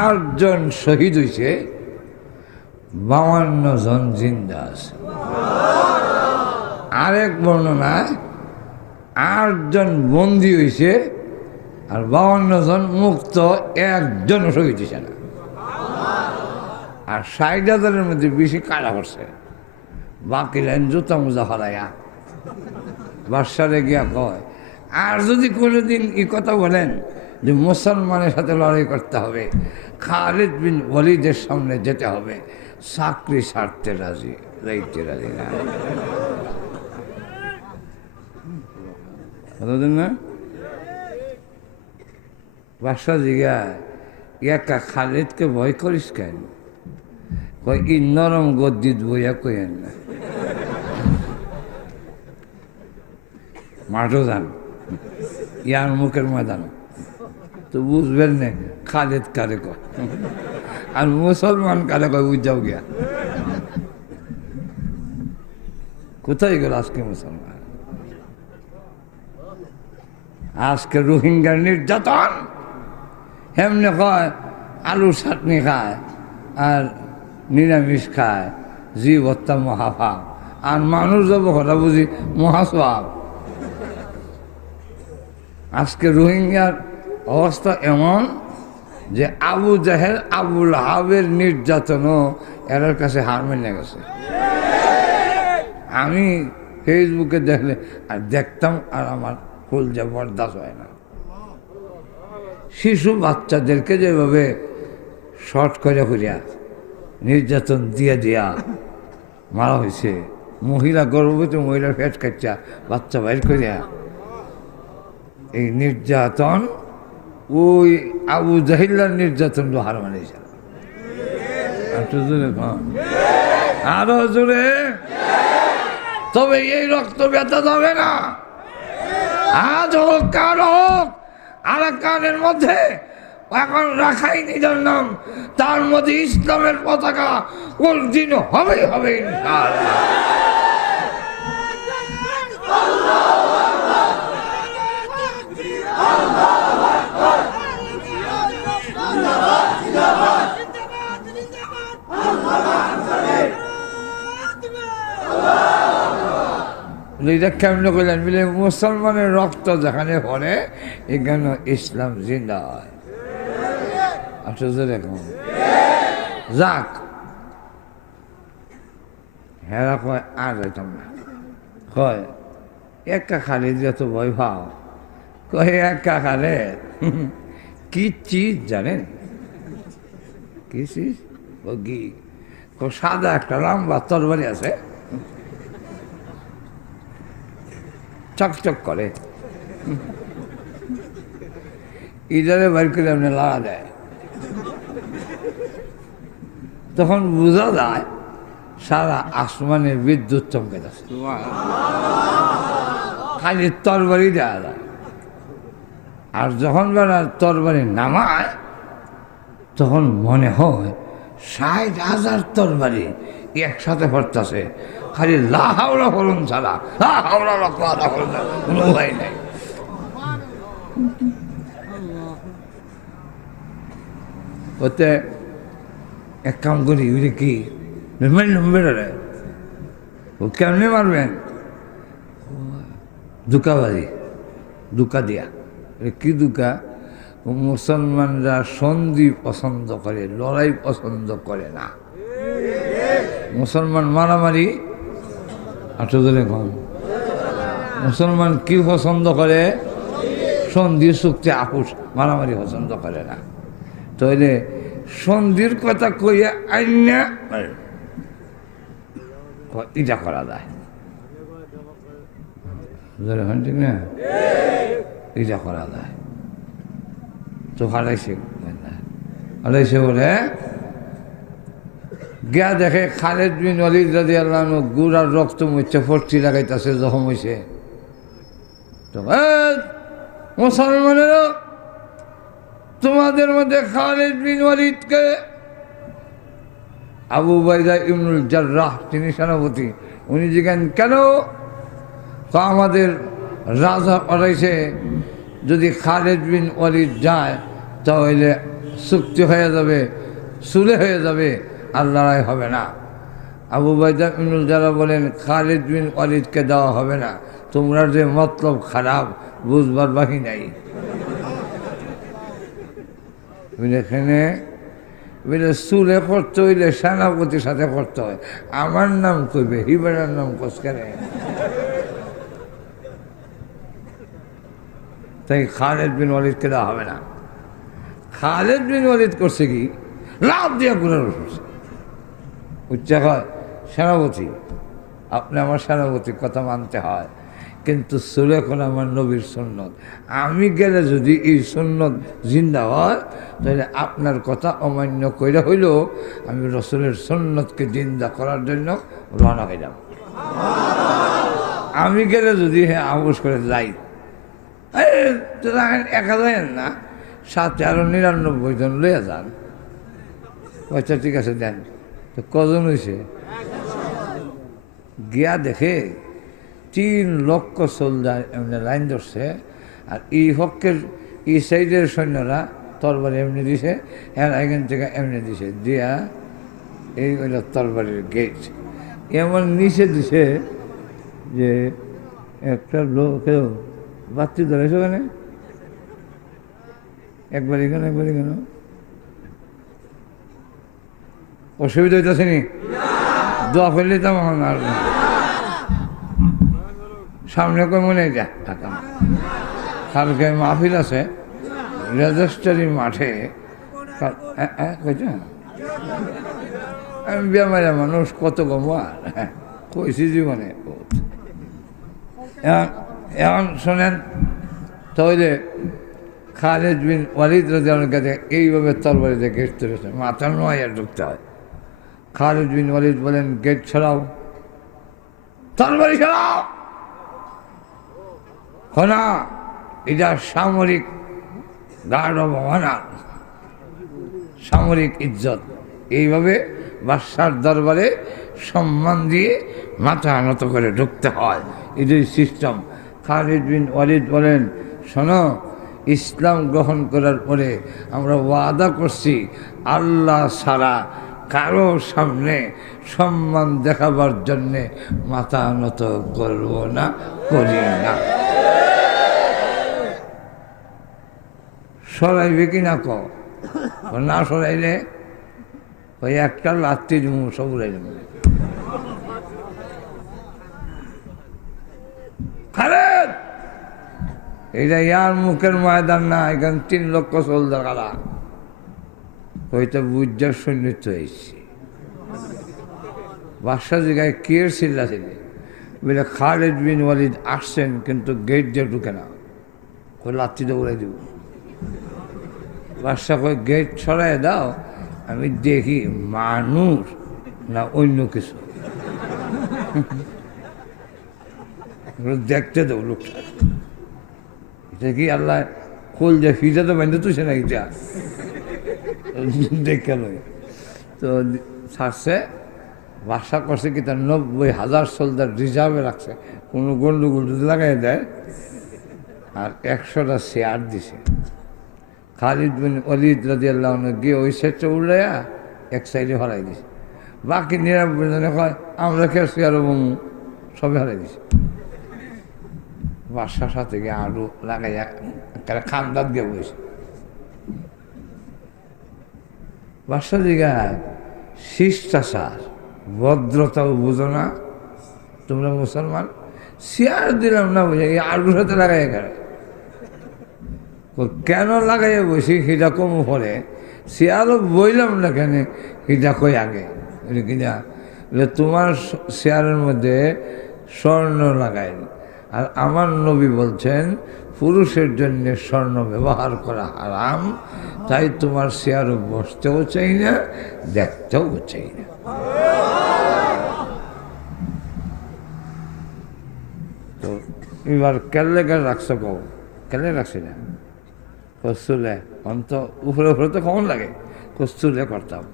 8 জন শহীদ হয়েছে, 52 জন জিন্দা আছে। আরেক বর্ণনায় 8 জন বন্দী হয়েছে আর 52 জন মুক্ত, 1 জন শহীদ হয়েছে না। আর 60,000-এর মধ্যে বেশি কারা করছে, বাকি লাইন জুতা মোজা হরাইয়া বাদশারে গিয়া কয় আর যদি কোনোদিন এই কথা বলেন যে মুসলমানের সাথে লড়াই করতে হবে, খালিদ বিন ওয়ালিদের সামনে যেতে হবে, চাকরি ছাড়তে রাজি, রাইতে রাজি না। না বাদশা জিগায় একা খালিদকে ভয় করিস কেন, কই ই নরম গদ্দিত বইয়া কইেন না, মাঠও যান ইয়ার মুখের ময়দান তো বুঝবেন না খালেদ কারে কয় আর মুসলমান কারে কয় বুঝাও গিয়া। কোথায় গেল আজকে মুসলমান? আজকে রোহিঙ্গার নির্যাতন, এমনি কয় আলু চাটনি খায় আর নিরামিষ খায়, জীব হত্যা মহাপাপ, আর মানুষ যাব কথা বুঝি মহাসব। আজকে রোহিঙ্গার অবস্থা এমন যে আবু জাহেল আবুল হাবের নির্যাতনও এর কাছে হার মেনে গেছে। আমি ফেসবুকে দেখলে আর দেখতাম আর আমার ফুল যে বরদাস্ত হয় না। শিশু বাচ্চাদেরকে যেভাবে শর্ট করিয়া নির্যাতন দিয়া মারা হয়েছে, মহিলা গর্ভবতী মহিলার পেট কাটছা বাচ্চা বাইর করিয়া, এই নির্যাতন ওই আবু জাহিল্লার নির্যাতন তো হার মানিয়েছে। আরো জোরে। তবে এই রক্ত ব্যথা যাবে না। আজ হোক কাল হোক আরাকানের মধ্যে এখন রাখাই নিজের নাম, তার মধ্যে ইসলামের পতাকা কোন দিন হবে হবে ইনশাআল্লাহ। এটা কেমন করলেন বলে মুসলমানের রক্ত যেখানে পড়ে এখানে ইসলাম জিন্দা হয়। আসলে দেখুন যাক, হেরা কয় আর যাইতাম না, কয় একা খালি যত ভয় পাও, কয় একা খালে কি চিজ জানেন? কি চিজ? ও কি সাদা একটা লম্বা তরবারি আছে, চকচক করে, ইদারে বাইর করে আপনি লড়া দেয়, তখন বোঝা যায় সারা আসমানে বিদ্যুৎ চমকে যাচ্ছে। খালি তরবারি দেওয়া যায়। আর যখন বেলা তরবারি নামায় তখন মনে হয় ৬০,০০০ তরবারি একসাথে পড়তেছে, খালি লা হাওলা ফলন ছাড়া, লা হাওলা কথা ফলন ছাড়া কোনো উপায় নাই। ওতে এক কাম করি, ওই কি বেড়ে ও কেমনি মারবেন? দুকাবাজি, দুকা দিয়া। কি দুকা? মুসলমানরা সন্ধি পছন্দ করে, লড়াই পছন্দ করে না। মুসলমান মারামারি আসলে কম। মুসলমান কি পছন্দ করে? সন্ধি চুক্তি আপোষ, মারামারি পছন্দ করে না। তাহলে সন্ধির কথা কইয়া আইনা ইটা করা যায়, ঠিক না? ইটা করা যায়। তো হারাইছে বলে গিয়া দেখে খালেদ বিন ওয়ালিদ রাদিয়াল্লাহু আনহু গুড়ার রক্ত মুছে ফর্চি লাগাইতেছে, জখম হয়েছে। তো মুসলমানেরা, তোমাদের মধ্যে খালিদ বিন ওয়ালিদকে আবু উবাইদা ইবনুল জাররাহ, তিনি সেনাপতি, উনি জিজ্ঞেন কেন? তো আমাদের রাজা পাঠাইছে, যদি খালিদ বিন ওয়ালিদ যায় তাহলে চুক্তি হয়ে যাবে, সুলে হয়ে যাবে, আর লড়াই হবে না। আবু উবাইদা ইবনুল জাররাহ বলেন খালিদ বিন ওয়ালিদকে দেওয়া হবে না, তোমরা যে মতলব খারাপ বুঝবার বাকি নাই। এখানে চুলে করতে হইলে সেনাপতির সাথে করতে হয়, আমার নাম কইবে, হিবারের নাম কসকারে। তাই খালিদ বিন ওয়ালিদকে দেওয়া হবে না। খালিদ বিন ওয়ালিদ করছে কি? লাভ দিয়ে ঘুরে উঠছে। উচ্চা হয় সেনাপতি, আপনি আমার সেনাপতির কথা মানতে হয়, কিন্তু চুলে করা আমার নবীর সুন্নত, আমি গেলে যদি এই সুন্নত জিন্দা হয় তাহলে আপনার কথা অমান্য কইরা হইল আমি রসুলের সুন্নতকে জিন্দা করার জন্য রওনা হইলাম। আমি গেলে যদি হ্যাঁ আবুস করে যাই, একা যাইন না, 799 জন লইয়া যান। আচ্ছা ঠিক আছে দেন। তো কজন হয়েছে? গিয়া দেখে 3 লক্ষ সোলজার এমনি লাইন ধরছে, আর এই হকের এই সাইডের সৈন্যরা তরবারি এমনি দিছে, হ্যাঁ এখান থেকে এমনি দিছে, দিয়া এই হইল তরবারির গেট। এমন নিচে দিছে যে একটা লোকেও বাতি ধরেছে, ওখানে একবারই কেন অসুবিধা হইতেছে নি? দোয়া করলে তো আর সামনে কই মনে যা থাকা। কালকে মাহফিল আছে রেজিস্ট্রারি মাঠে। বেমারা মানুষ কত কম কইছি জীবনে। এখন শোনেন তাহলে খালিদ বিন ওয়ালিদ রাদিয়াল্লাহু আনহু কাছে এইভাবে তরবারি দিয়ে গেট তুলেছে, মাথা নোয়াইয়া ঢুকতে হয়। খালিদ বিন ওয়ালিদ বলেন, গেট ছড়াও, তরবারি ছড়াও। হনা এটা সামরিক গার্ড অব অনার, সামরিক ইজ্জত। এইভাবে বাদশার দরবারে সম্মান দিয়ে মাথা নত করে ঢুকতে হয়, এটাই সিস্টেম। খালিদ বিন ওয়ালিদ বলেন, শোনো, ইসলাম গ্রহণ করার পরে আমরা ওয়াদা করছি আল্লাহ ছাড়া কারো সামনে সম্মান দেখাবার জন্যে মাথা নত করব না, করি না। সরাইবে কি না না সরাইলে ওই একটা লাত্তি দিব, সব উড়াই দেব। খালেদ, এইটা ইয়ার মুখের ময়দান না, এখানে 3 লক্ষ সোলদার কালা ওইটা বুঝার সৈন্যত্ব হয়েছে। বাদশা জায়গায় কে চিল্লা ছিলেন বলে, খালিদ বিন ওয়ালিদ আসছেন কিন্তু গেট দিয়ে ঢুকে না, ওই লাত্তিটা উড়াই দিব। বাদশা কই, গেট ছড়াই দাও, আমি দেখি মানুষ না অন্য কিছু। দেখতে দেবো লোকটা, এটা কি আল্লাহ খোল যায় ফিজা তো বান্ধে তুইছে না, এটা দেখে লই। তো ছাড়ছে, বাদশা করছে কি তার 90,000 সোলদার রিজার্ভে রাখছে, কোনো গন্ডগোল যদি লাগাই দেয়, আর 100টা শেয়ার দিছে। খালিদ বিন ওয়ালিদ রাদিয়াল্লাহু আনহু গিয়ে ওই সেটটা উড়াইয়া এক সাইডে হরাই দিছে। বাকি 99 জনে কয় আমরা কে শেয়ার বমু, সবে হারাই দিছে। বাদশার সাথে গিয়ে আলু লাগাইয়া খান্দাত গিয়ে বসে। বাদশা জিগায়, শিষ্টাচার ভদ্রতাও বুঝো না তোমরা মুসলমান? শেয়ার দিলাম না বুঝে আলুর সাথে লাগাইয়া গেলে কেন লাগাইয়া বসি সেটা কম পরে, শেয়ারও বইলাম না কেন সেটা কই আগে কিনা তোমার শেয়ারের মধ্যে স্বর্ণ লাগায়নি। আর আমার নবী বলছেন পুরুষের জন্য স্বর্ণ ব্যবহার করা হারাম, তাই তোমার শেয়ারও বসতেও চাই না, দেখতেও চাই না। তো এবার কেলে রাখছো কও, কেলে রাখছি না কস্তুলে অন্ত উপরে উপরে তো কেমন লাগে, কস্তুলে করতাম।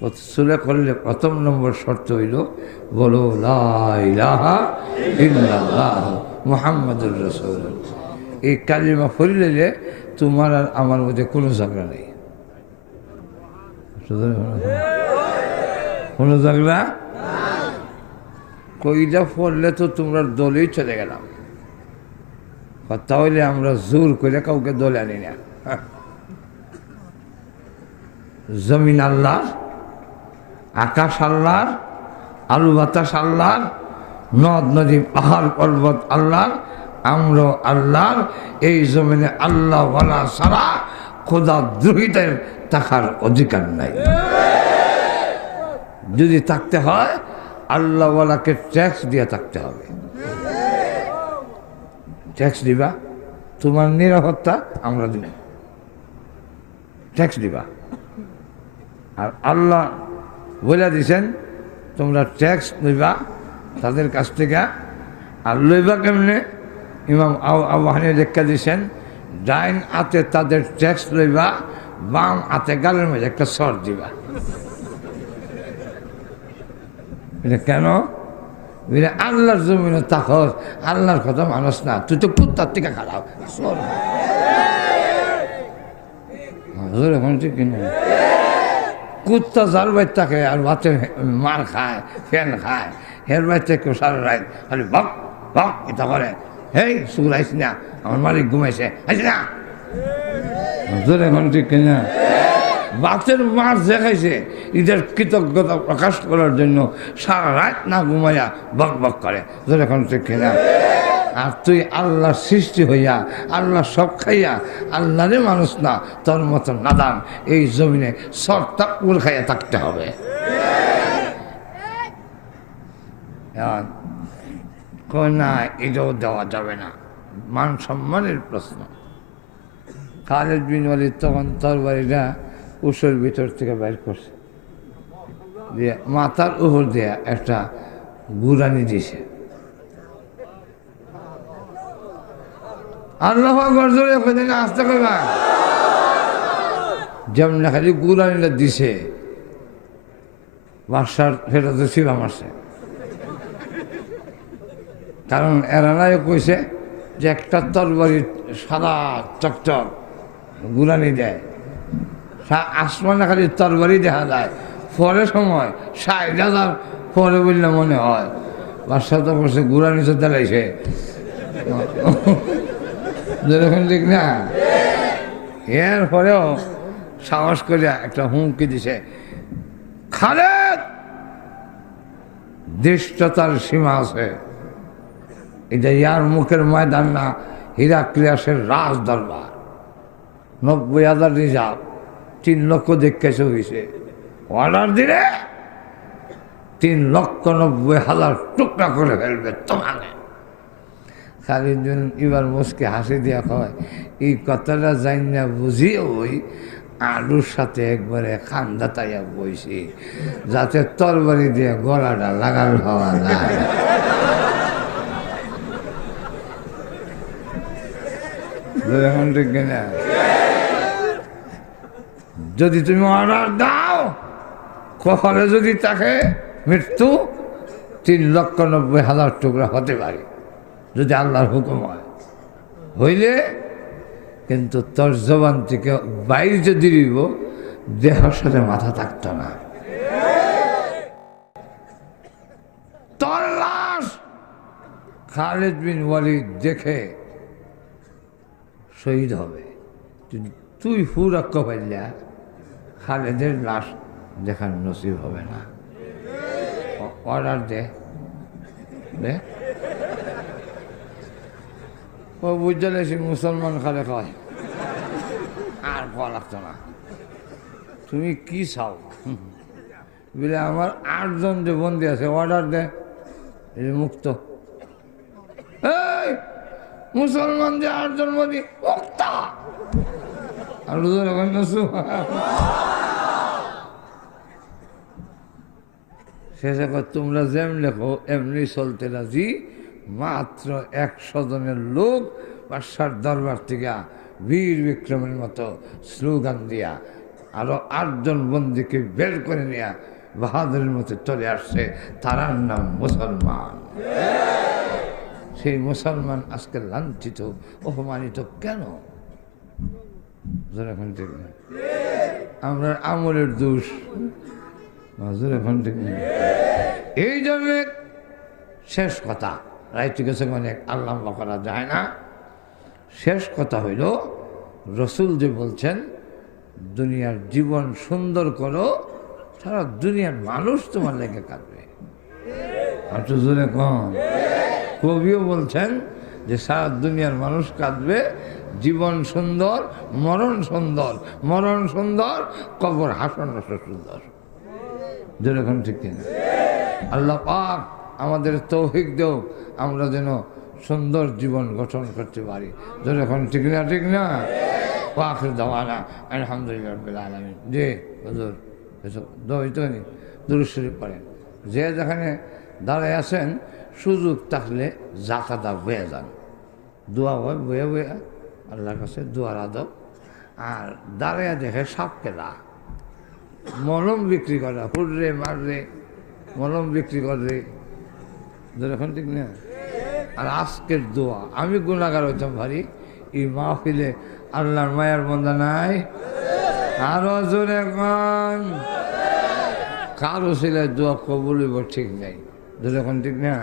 কস্তুলে করলে প্রথম নম্বর শর্ত হইল বলো লা ইলাহা ইল্লাল্লাহ মুহাম্মাদুর রাসূলুল্লাহ। এই কালিমা পড়লে তোমার আর আমার মধ্যে কোনো ঝগড়া নেই, কোনো ঝগড়া। কইটা পড়লে তো তোমরা দলেই চলে গেলাম, তাহলে আমরা জোর করে কাউকে দলে আনি না। জমিন আল্লাহর, আকাশ আল্লাহর, আলু বাতাস আল্লাহর, নদ নদী পাহাড় পর্বত আল্লাহর, আমরা আল্লাহর। এই জমিনে আল্লাহ ওয়ালা ছাড়া খোদা দ্রোহীদের থাকার অধিকার নাই। যদি থাকতে হয় আল্লাহওয়ালাকে ট্যাক্স দিয়ে থাকতে হবে। ট্যাক্স দিবা, তোমার নিরাপত্তা আমরা দিব, ট্যাক্স দিবা। আর আল্লাহ বলে দিয়েছেন তোমরা ট্যাক্স লইবা তাদের কাছ থেকে। আর লইবা কেমনে? ইমাম আবু হানিফা দেখা দিয়েছেন ডাইন হাতে তাদের ট্যাক্স লইবা, বাম হাতে গালের মধ্যে একটা সর দিবা। এটা কেন? আল্লাহর জমিনে তাকস, আল্লাহর কথা মানুষ না, তুই তো কুত্তার থেকে খারাপ। এখন ঠিক কিনা কুত্তা যার বাইর থাকে আর বাচ্চা মার খায়, ফ্যান খায়, হের বাইতে কেউ সারা রাত খালি বক বক এটা করে, হেই সুরাইস না, আমার মালিক ঘুমাইছে, আইস না, এখন ঠিক কিনা? বাতের মাছ দেখাইছে ঈদের কৃতজ্ঞতা প্রকাশ করার জন্য সারা রাত না ঘুমাইয়া বক বক করে। এখন ঠিক কিনা? আর তুই আল্লাহর সৃষ্টি হইয়া আল্লাহ সব খাইয়া আল্লাহরে মানুষ না, তোর মতো নাদান এই জমিনে সরটা উড় খাইয়া থাকতে হবে। না, এটাও দেওয়া যাবে না, মান সম্মানের প্রশ্ন। খালিদ বিন ওয়ালিদ তখন তরবারিটা উসের ভিতর থেকে বের করছে, দিয়ে মাথার উপর দিয়ে একটা গুরানি দিছে। আল্লাহ গর্জরে আসতে কইবা, যেমন খালি গুরানিটা দিছে, বাসার সেটা তো শিবা মারছে। কারণ এরানায় কইছে যে একটা তরবারি সাদা চকচক গুরানি দেয়, আসমানে খালি তরবারি দেখা যায়, পরে সময় ৬০,০০০ পরে বললে মনে হয়। বাদশা তো করছে গুরানি তো দেলাইছে, যেরকম ঠিক না? এরপরেও সাহস করে একটা হুমকি দিছে, খালেদ দৃষ্টতার সীমা আছে, এটা ইয়ার মুখের ময়দান না, হিরাক্লিয়াসের রাজ দরবার। ৯০,০০০ রিজার্ভ, ৩ লক্ষ দেখেছে হয়েছে, অর্ডার দিলে ৩,৯০,০০০ টুকরা করে ফেলবে তোমাকে। খালিদ বিন এবার মুসকে হাসি দিয়া কয়, এই কথাটা জানি না বুঝি ওই আলুর সাথে একবারে খান্দা তাইয়া বইছি, যাতে তরবারি দিয়ে গলাটা লাগাল হওয়া যায়। এখন ঠিক কিনা? যদি তুমি অর্ডার দাও, কখনো যদি তাকে মৃত্যু ৩,৯০,০০০ টুকরা হতে পারে, যদি আল্লাহর হুকুম হয়। হইলে কিন্তু তোর জবান থেকে বাইরে যদি দিব, দেহের সাথে মাথা থাকতো না, তোর লাশ খালিদ বিন ওয়ালিদ দেখে শহীদ হবে। তুই হুরক্ষ পাইলা, খালেদের লাশ দেখার নসিব হবে না। অর্ডার দে। ও বুঝতে মুসলমান খালে কয় আর খাওয়া লাগতো না, তুমি কি চাও বলে, আমার ৮ জন যে বন্দি আছে, অর্ডার দে, মুক্ত। এই মুসলমান যে ৮ জন বন্দি মুক্ত, আর শেষে তোমরা যেমন লেখো এমনি চলতে রাজি। মাত্র ১০০ জনের লোক বাদশার দরবার থেকে বীর বিক্রমের মতো স্লোগান দিয়া আরো ৮ জন বন্দীকে বের করে নেয়া বাহাদুরের মতো চলে আসছে, তারার নাম মুসলমান। সেই মুসলমান আজকে লাঞ্ছিত অপমানিত কেন? এখন ঠিক না, আমরা আমলের দোষ। এখন ঠিক না, এই জন্য শেষ কথা, রাইতে গেছে অনেক আল্লাহ করা যায় না। শেষ কথা হইল, রসুল যে বলছেন দুনিয়ার জীবন সুন্দর করো, সারা দুনিয়ার মানুষ তোমার লেগে কাঁদবে। একটু জোরে কম। কবিও বলছেন যে সারা দুনিয়ার মানুষ কাঁদবে, জীবন সুন্দর, মরণ সুন্দর, মরণ সুন্দর, কবর হাসন সুন্দর। যেরকম ঠিক কিনা? আল্লাহ পাক আমাদের তৌফিক দেও, আমরা যেন সুন্দর জীবন গঠন করতে পারি। যেরকম ঠিক না? ঠিক না? আখির দাওয়ানা আলহামদুলিল্লাহ রাব্বিল আলামিন। জি হুজুর, এসব দোয়া নি দুরূদ শরীফ পড়েন। যে যেখানে দাঁড়ায় আছেন, সুযোগ থাকলে জাকাত বয়ে যান, দোয়া হয় বয়ে বয়ে আল্লাহর কাছে দোয়ার আদব। আর দাঁড়াইয়া দেখে সাপ কেলা, মলম বিক্রি করা, হুড়রে মাররে মলম বিক্রি করে, এখন ঠিক না? আর আজকের দোয়া, আমি গুণাগার হইতাম ভারী, এই মাহফিলে আল্লাহর মায়ার বন্দা নাই, আরো জোরে কন, কারো ছেলে দোয়া কবুল হইব ঠিক নাই, এখন ঠিক না?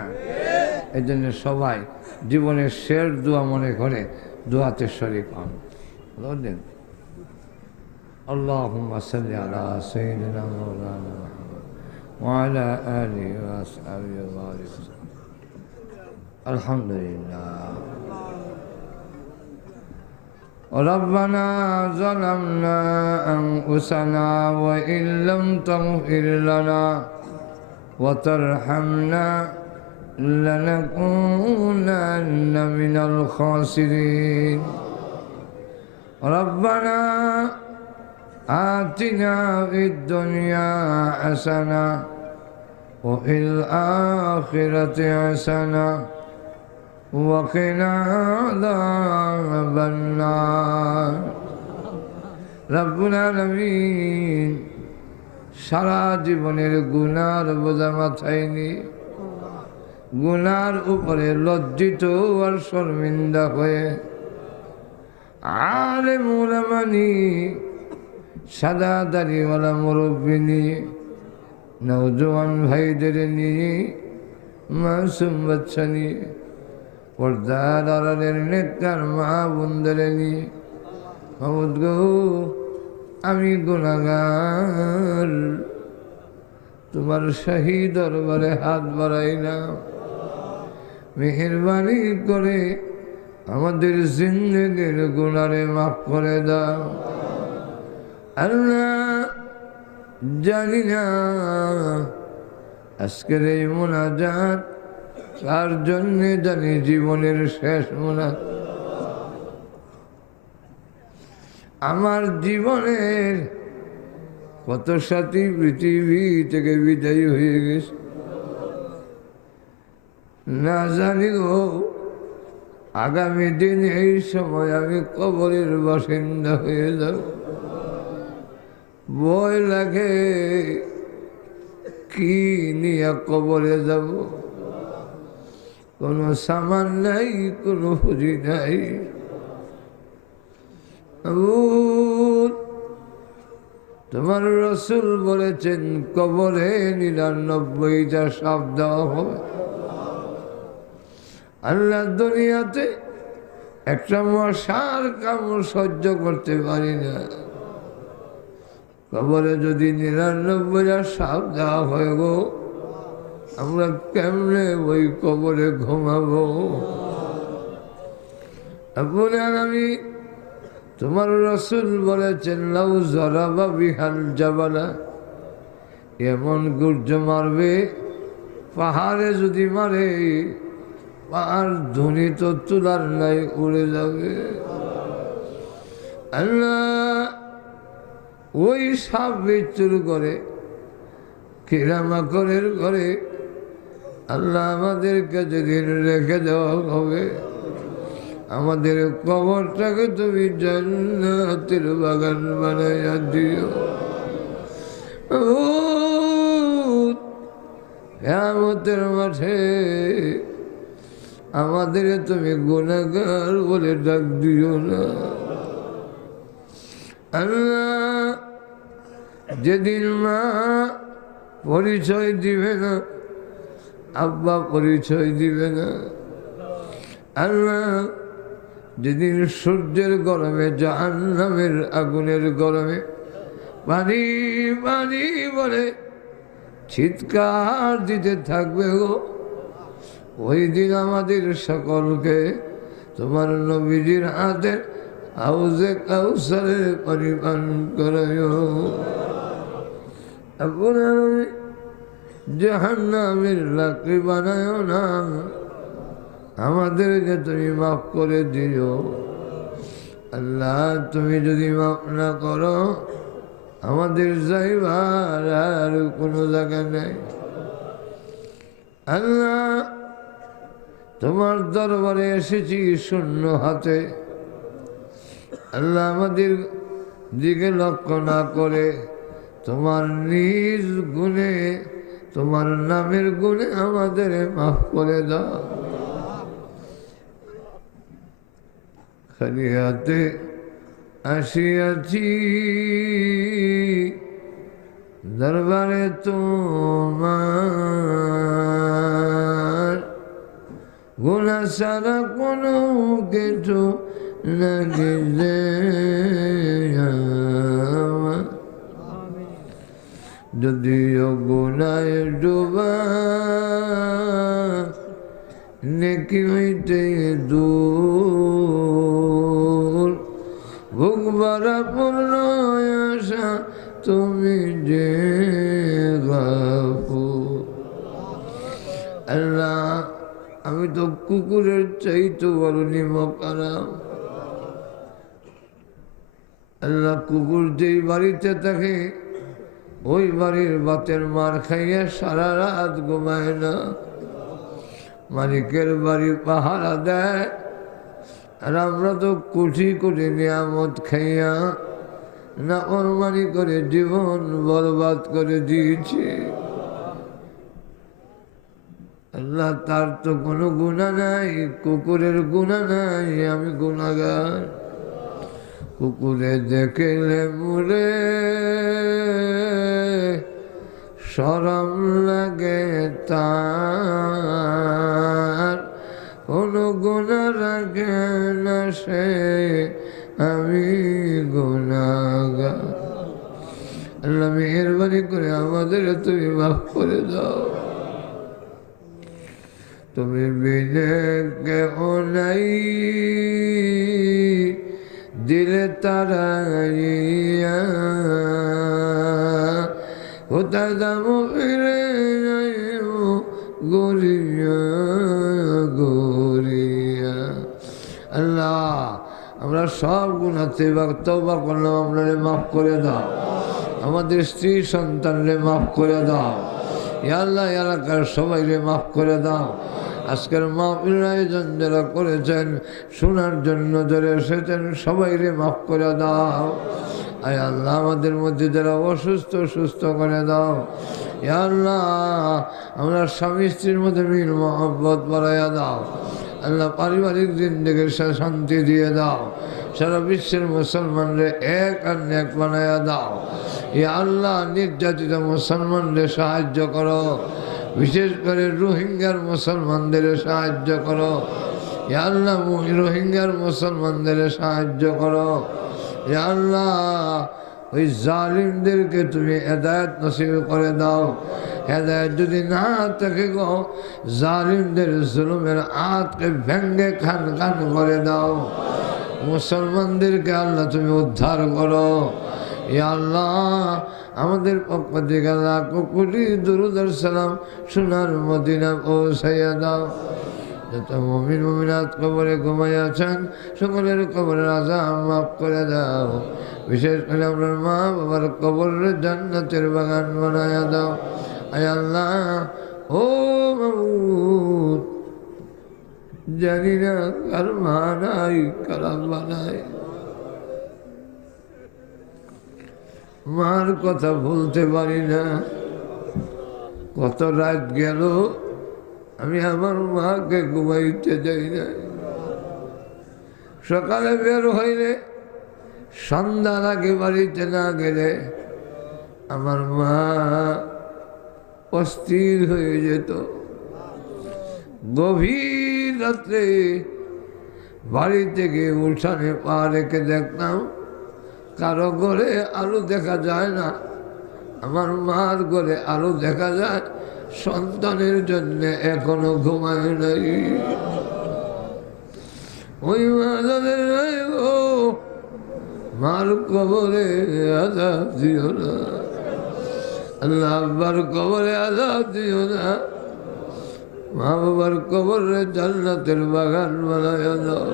এই জন্য সবাই জীবনের শেষ দোয়া মনে করে দোয়াতে শরীক হন। اللهم صل على سيدنا مولانا محمد وعلى آله وأصحابه وبارك وسلم. الحمد لله. ربنا ظلمنا أنفسنا وإن لم تغفر لنا وترحمنا لنكونن من الخاسرين. ربنا آتنا في الدنيا حسنة وفي الآخرة حسنة وقنا عذاب النار. رب العالمين সারা জীবনের গুনার বোঝা মাথায় নিয়ে গুনার উপরে লজ্জিত আর শর্মিন্দা হয়ে আলেম উলামা নিয়ে সাদা দাড়িওয়ালা মুরব্বী নিয়ে নওজোয়ান ভাইদের নিয়ে মাসুম বাচ্চা নিয়ে পর্দার আড়ালের নেতার মা বোনদের নিয়ে মাহমুদ গো আমি গুনাহগার, তোমার শাহী দরবারে হাত বাড়াইলাম, মেহেরবানি করে আমাদের জিন্দেগির গুনারে মাফ করে দাও। আল্লাহ জানি না আজকের এই মোনাজাত কার জন্যে, জানি জীবনের শেষ মোনাজাত। আমার জীবনের কত সাথী পৃথিবী থেকে বিদায়ী হয়ে গেছে, না জানি গো আগামী দিন এই সময় আমি কবরের বাসিন্দা হয়ে যাব। ভয় লাগে কি নিয়ে কবরে যাব, কোনো সামান নাই, কোনো পুঁজি নাই। তোমার রসুল বলেছেন কবরে 99টা সাপ দেওয়া হবে। আল্লাহ দুনিয়াতে একটা মশার কামড় সহ্য করতে পারি না, কবরে যদি 99টা সাপ দেওয়া হয় গো, আমরা কেমনে ওই কবরে ঘুমাবো? আপনার আমি তোমার রসুল বলেছেন লাউ জরাবা বিহাল জাবালা, এমন গুর্জ মারবে পাহাড়ে যদি মারে পাহাড় ধনী তো তুলার নাই উড়ে যাবে। আল্লাহ ওই সাপ বিচ্ছুর করে কিরামাকড়ের ঘরে আল্লাহ আমাদেরকে যেদিন রেখে দেওয়া হবে, আমাদের কবরটাকে তুমি জান্নাতের বাগান বানাইয়া দিও। কিয়ামতের মাঠে আমাদের তুমি গুনাহগার বলে ডাক দিও না। আল্লাহ যেদিন মা পরিচয় দিবে না, আব্বা পরিচয় দিবে না, আল্লাহ যেদিন সূর্যের গরমে জাহান্নামের আগুনের গরমে পানি পানি বলে চিৎকার দিতে থাকবে গো, ওই দিন আমাদের সকলকে তোমার নবীজির হাতে হাউজে কাউসারের পানি পান করাইও। আপনার জাহান্নামের লাকড়ি বানায়ও না, আমাদেরকে তুমি মাফ করে দিও। আল্লাহ তুমি যদি মাফ না করো আমাদের যাইবার আর কোনো জায়গা নেই। আল্লাহ তোমার দরবারে এসেছি শূন্য হাতে, আল্লাহ আমাদের দিকে লক্ষ্য না করে তোমার নিজ গুণে, তোমার নামের গুণে আমাদের মাফ করে দাও। খালি হাতে আসিয়াছি দরবারে তোমার, গুনাহ ছাড়া কোনো কিছু লাগিছে আমার। যদিও গুনায় ডুবা নেকি হইতে দূর, বুক ভরা পূর্ণ আশা তুমি যে গাফুর। আল্লাহ, আমি তো কুকুরের চাইতে বড় নিমক আরাম। আল্লাহ, কুকুর যেই বাড়িতে থাকে ওই বাড়ির বাতের মার খাইয়া সারা রাত ঘুমায় না, মালিকের বাড়ি পাহারা দেয়। আর আমরা তো কোটি কোটি নিয়ামত খাইয়া না ফরমানি করে জীবন বরবাদ করে দিয়েছি। আল্লাহ, তার তো কোনো গুণা নাই, কুকুরের গুণা নাই, আমি গুণাগার। কুকুরে দেখলে মুরে শরম লাগে তার, কোনো গুণা রাখে না সে, আমি গুণাগার। আল্লাহ, মেহেরবানি করে আমাদের তুমি মাফ করে দাও। তুমি বিনে কেহ নাই দিলে তারাইয়া, কোথায় দাম ফিরে যাইব গরিয়া গরিয়া। আল্লাহ, আমরা সব গুণাতে তওবা করলাম, আপনারে মাফ করে দাও। আমাদের স্ত্রী সন্তানরে মাফ করে দাও। ইয়া আল্লাহ, এলাকার সবাইরে মাফ করে দাও। আজকের মাহফিল আয়োজন যারা করেছেন, শোনার জন্য যারা এসেছেন, সবাইরে মাফ করে দাও। আয় আল্লাহ, আমাদের মধ্যে যারা অসুস্থ সুস্থ করে দাও। ইয়া আল্লাহ, আমরা স্বামী স্ত্রীর মধ্যে মিল মহব্বত বাড়াইয়া দাও। আল্লাহ, পারিবারিক জিন্দেগির সাথে শান্তি দিয়ে দাও। সারা বিশ্বের মুসলমানরে এক আর এক বানাইয়া দাও। ইয়া আল্লাহ, নির্যাতিত মুসলমানদের সাহায্য করো, বিশেষ করে রোহিঙ্গার মুসলমানদের সাহায্য করো। ইয়া আল্লাহ, রোহিঙ্গার মুসলমানদের সাহায্য করো। ইয়া আল্লাহ, ওই জালিমদেরকে তুমি হেদায়েত নসিব করে দাও। হেদায়েত যদি না থাকে গো, জালিমদের জুলুমের আঁতকে ভেঙ্গে খান খান করে দাও। মুসলমানদেরকে আল্লাহ তুমি উদ্ধার করো। ইয়া আল্লাহ, আমাদের পক্ষ থেকে লাখ কোটি দুরূদ আর সালাম সোনার মদিনা পৌঁছাইয়া দাও। যত মুমিন মুমিনাত কবরে ঘুমাই আছেন, সকলের কবরের আযাব মাফ করে দাও। বিশেষ করে আপনার মা বাবার কবরের জান্নাতের বাগান বানায়া দাও। আয় আল্লাহ, ও মাবুদ, জানি না কার মা নাই, কার আব্বা নাই, মার কথা বলতে পারি না। কত রাত গেল আমি আমার মাকে ঘুমাইতে যাই না। সকালে বের হইলে সন্ধ্যার আগে বাড়িতে না গেলে আমার মা অস্থির হয়ে যেত। গভীর রাত্রে বাড়ি থেকে উঠানে পা রেখে দেখতাম কারো ঘরে আলো দেখা যায় না, আমার মার ঘরে আলো দেখা যায়। সন্তানের জন্য এখনো ঘুমায় নাই। ওই মার কবরে আযাব দিও না আল্লাহ, আব্বার কবরে আযাব দিও না। মা বাবার কবরে জান্নাতের বাগান বানায়া দাও।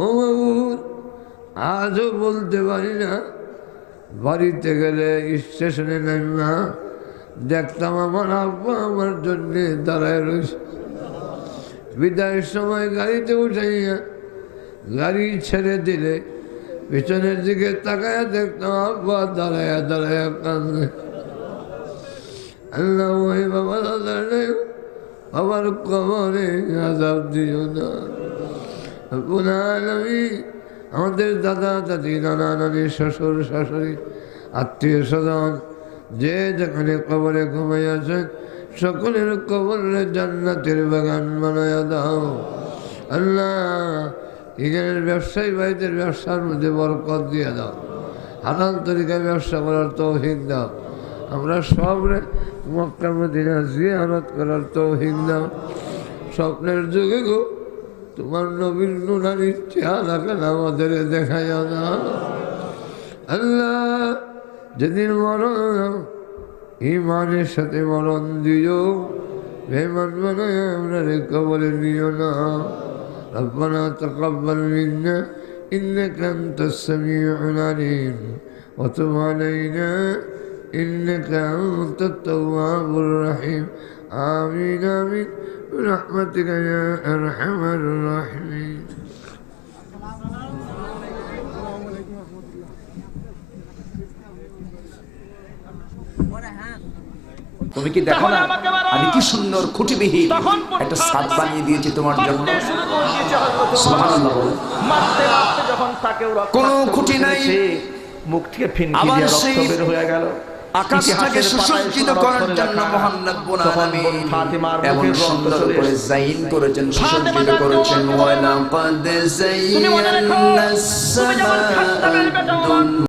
ও মাবুদ, আজও বলতে পারি না। বাড়িতে গেলে স্টেশনে নামা দেখতাম আমার আব্বা আমার জন্যে দাঁড়ায় রয়েছে। বিদায়ের সময় গাড়িতে উঠাইয়া গাড়ি ছেড়ে দিলে পিছনের দিকে তাকায়া দেখতাম আব্বা দাঁড়ায়া দাঁড়ায়া কান্দে। আল্লাহ, ওই বাবা দাদা নেই, বাবার কবরে আযাব দিও না। রব্বুল আলামিন, আমাদের দাদা দাদি নানা নানি শ্বশুর শাশুড়ি আত্মীয় স্বজন যে যেখানে কবরে ঘুমাই আছেন, সকলের কবরে জান্নাতের বাগান বানায়া দাও। আল্লাহ, এখানের ব্যবসায়ী ভাইদের ব্যবসার মধ্যে বরকত দিয়ে দাও, হালাল তরিকায় ব্যবসা করার তৌফিক দাও। আমরা সবরে মক্কা মদিনা জিয়ারত করার তৌফিক দাও। স্বপ্নের যুগে গো তোমার নবীর নুরানির চেহারাকে আমাদের দেখাইয়া না আল্লাহ। যেদিন মরণ ইমানের সাথে মরণ দিও, বেমান বানায় আমরা কবরে নিও না। ربنا تقبل منا إنك أنت السميع العليم وتب علينا إنك أنت التواب الرحيم آمين آمين برحمتك يا أرحم الراحمين. তুমি কি দেখো না আমি কি সুন্দর খুঁটিবিহীন একটা ছাদ বানিয়ে দিয়েছি তোমার জন্য। সুবহানাল্লাহ। কোনো খুঁটি নাই, মুখ থেকে ফিনকি দিয়ে রক্ত বের হয়ে গেল। আকাশটাকে সুসজ্জিত করার জন্য মহান রব্বুল আলামিন এমন সুন্দর করে জাইন করেছেন, সুসজ্জিত করেছেন। ওয়ালা কাদ জাইয়ান্নাস সামাআ